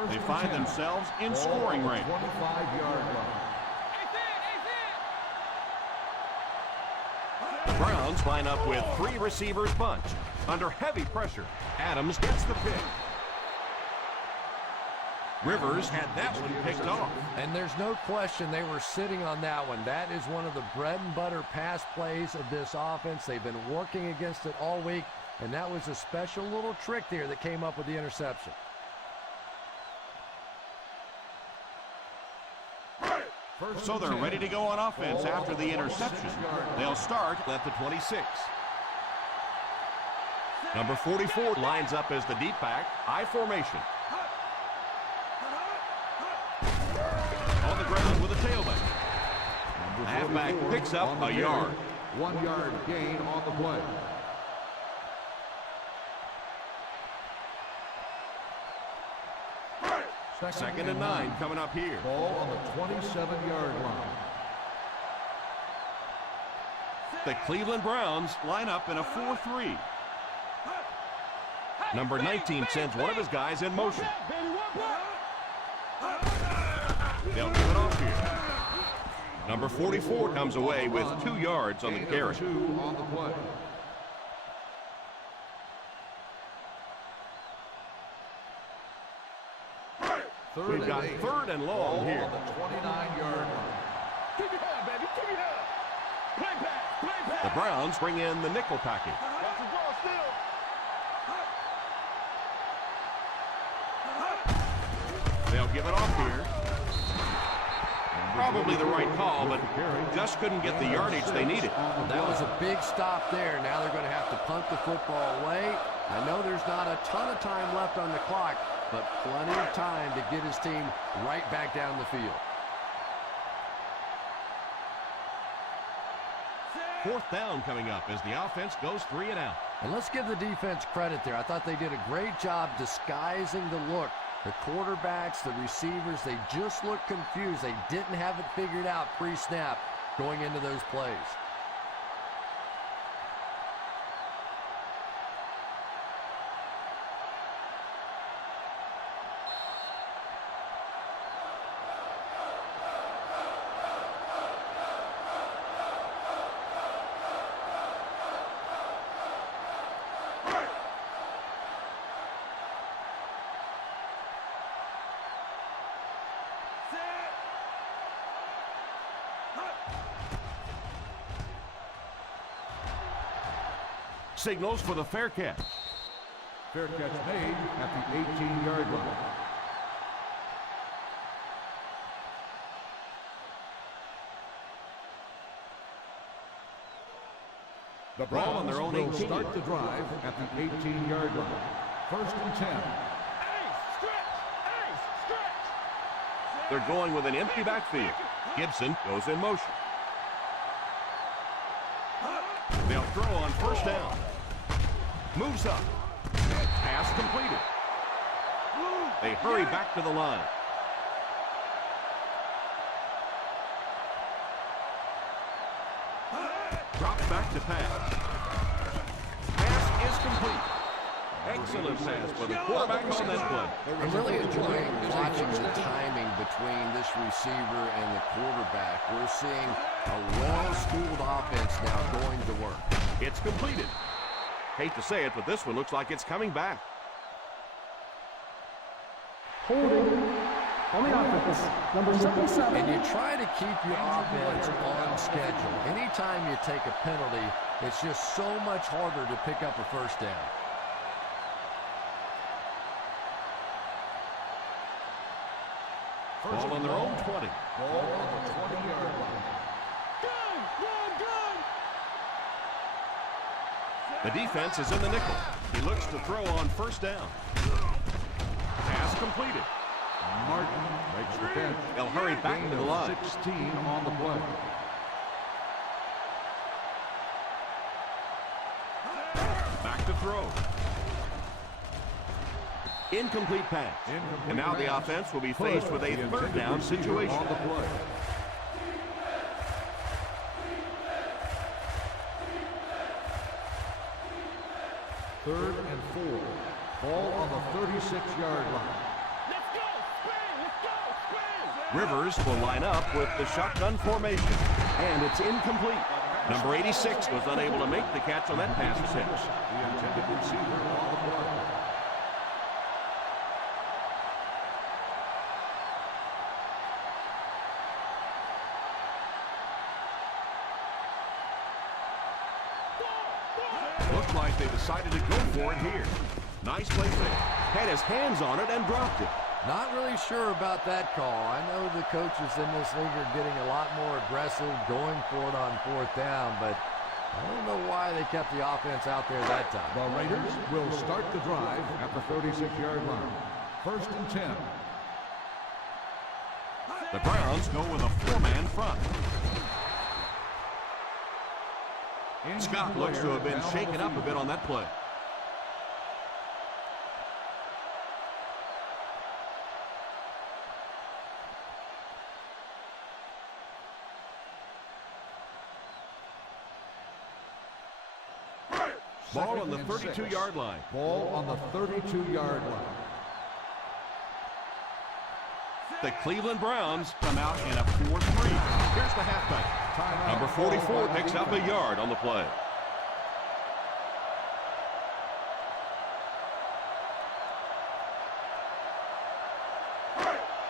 They find themselves in scoring range. 25-yard line. The Browns line up with 3 receivers bunch. Under heavy pressure, Adams gets the pick. Rivers had that one picked off. And there's no question they were sitting on that one. That is one of the bread and butter pass plays of this offense. They've been working against it all week, and that was a special little trick there that came up with the interception. So they're ready to go on offense after the interception. They'll start at the 26. Number 44 lines up as the deep back, I formation. On the ground with a tailback. Halfback picks up a yard. 1-yard gain on the play. Second and 9 coming up here. Ball on the 27-yard line. The Cleveland Browns line up in a 4-3. Number 19 sends one of his guys in motion. They'll give it off here. Number 44 comes away with 2 yards on the carry. 2 on the play. We've got 3rd and long here. On the 29-yard line. Keep it up, baby. Keep it up. Play back. The Browns bring in the nickel package. Watch the ball still. They'll give it off here. Probably the right call, but just couldn't get the yardage they needed. That was a big stop there. Now they're going to have to punt the football away. I know there's not a ton of time left on the clock, but plenty of time to get his team right back down the field. 4th down coming up as the offense goes 3 and out. And let's give the defense credit there. I thought they did a great job disguising the look. The quarterbacks, the receivers, they just looked confused. They didn't have it figured out pre-snap going into those plays. signals for the fair catch. Fair catch made at the 18-yard line. The Ball on Browns their own will 18. start the drive at the 18-yard line. 1st and 10. They're going with an empty backfield. Gibson goes in motion. They'll throw on 1st down. Moves up. Pass completed. They hurry back to the line. Drops back to pass. Pass is complete. Excellent pass by the quarterback on that play. I'm really enjoying watching the timing between this receiver and the quarterback. We're seeing a well-schooled offense now going to work. It's completed. Hate to say it, but this one looks like it's coming back. Holding on the offense, number 77. And you try to keep your offense on schedule. Anytime you take a penalty, it's just so much harder to pick up a 1st down. Ball on their own 20. Ball on the 20-yard line. The defense is in the nickel. He looks to throw on 1st down. Pass completed. Martin makes the catch. They'll hurry back to the line. 16 on the play. Back to throw. Incomplete pass. And now the offense will be faced with a 3rd down situation. On the play. Third and 4. Ball on the 36-yard line. Rivers will line up with the shotgun formation. And it's incomplete. Number 86 was unable to make the catch on that pass attempt. The intended receiver on the play. Looks like they decided to go for it here. Nice play fake. Had his hands on it and dropped it. Not really sure about that call. I know the coaches in this league are getting a lot more aggressive, going for it on 4th down, but I don't know why they kept the offense out there that time. The Raiders will start the drive at the 36-yard line. 1st and 10. The Browns go with a 4-man front. Scott looks to have been shaken up a bit on that play. Ball on the 32-yard line. Ball on the 32-yard line. The Cleveland Browns come out in a 4-3. Here's the halfback. Number 44 picks up a yard on the play.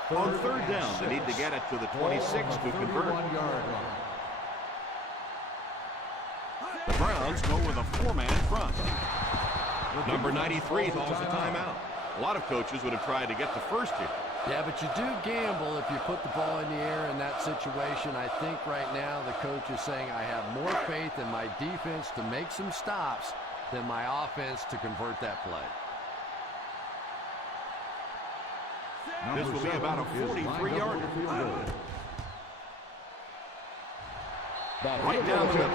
On 3rd down, they need to get it to the 26 to convert. The Browns go with a 4-man front. Number 93 calls a timeout. A lot of coaches would have tried to get the first here. Yeah, but you do gamble if you put the ball in the air in that situation. I think right now the coach is saying I have more faith in my defense to make some stops than my offense to convert that play. This will be about a 43-yarder. Right down the middle.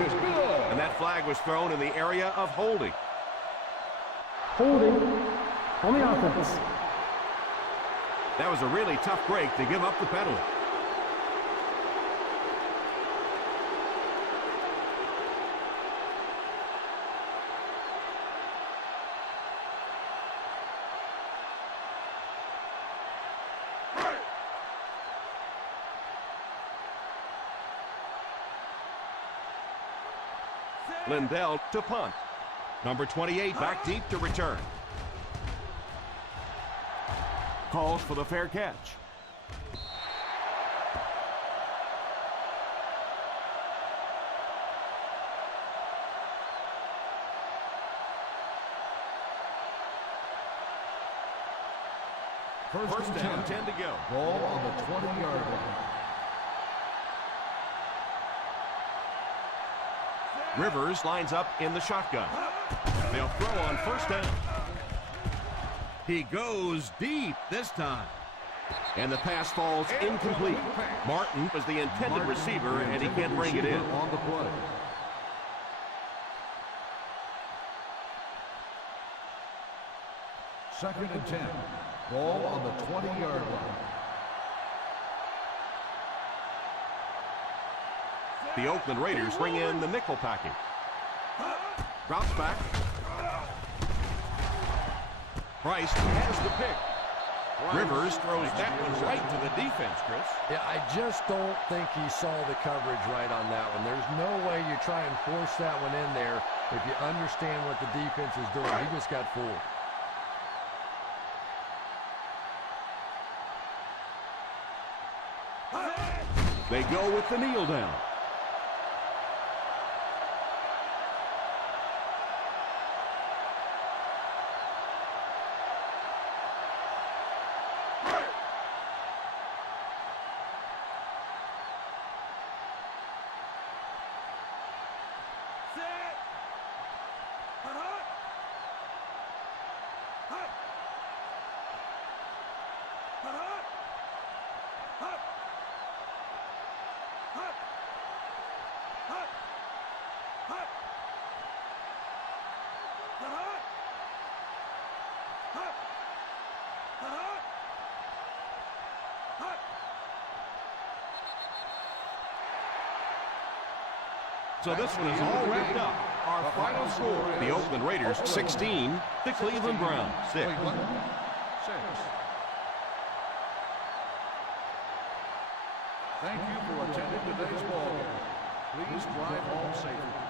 And that flag was thrown in the area of holding. Holding on the offense. That was a really tough break to give up the penalty. Lindell to punt. Number 28 back deep to return. Calls for the fair catch. First down, 10 to go. Ball on the 20-yard line. Rivers lines up in the shotgun. They'll throw on first down. He goes deep this time. And the pass falls incomplete. Martin was the intended receiver, and he can't bring it in. On the play. Second and 10. Ball on the 20-yard line. The Oakland Raiders bring in the nickel package. Drops back. Price has the pick. Rivers throws that one right to the defense, Chris. Yeah, I just don't think he saw the coverage right on that one. There's no way you try and force that one in there if you understand what the defense is doing. He just got fooled. They go with the kneel down. So this one is all wrapped up. Our final score, the Oakland Raiders 16, the Cleveland Browns 6. Thank you for attending today's ball game. Please drive home safely.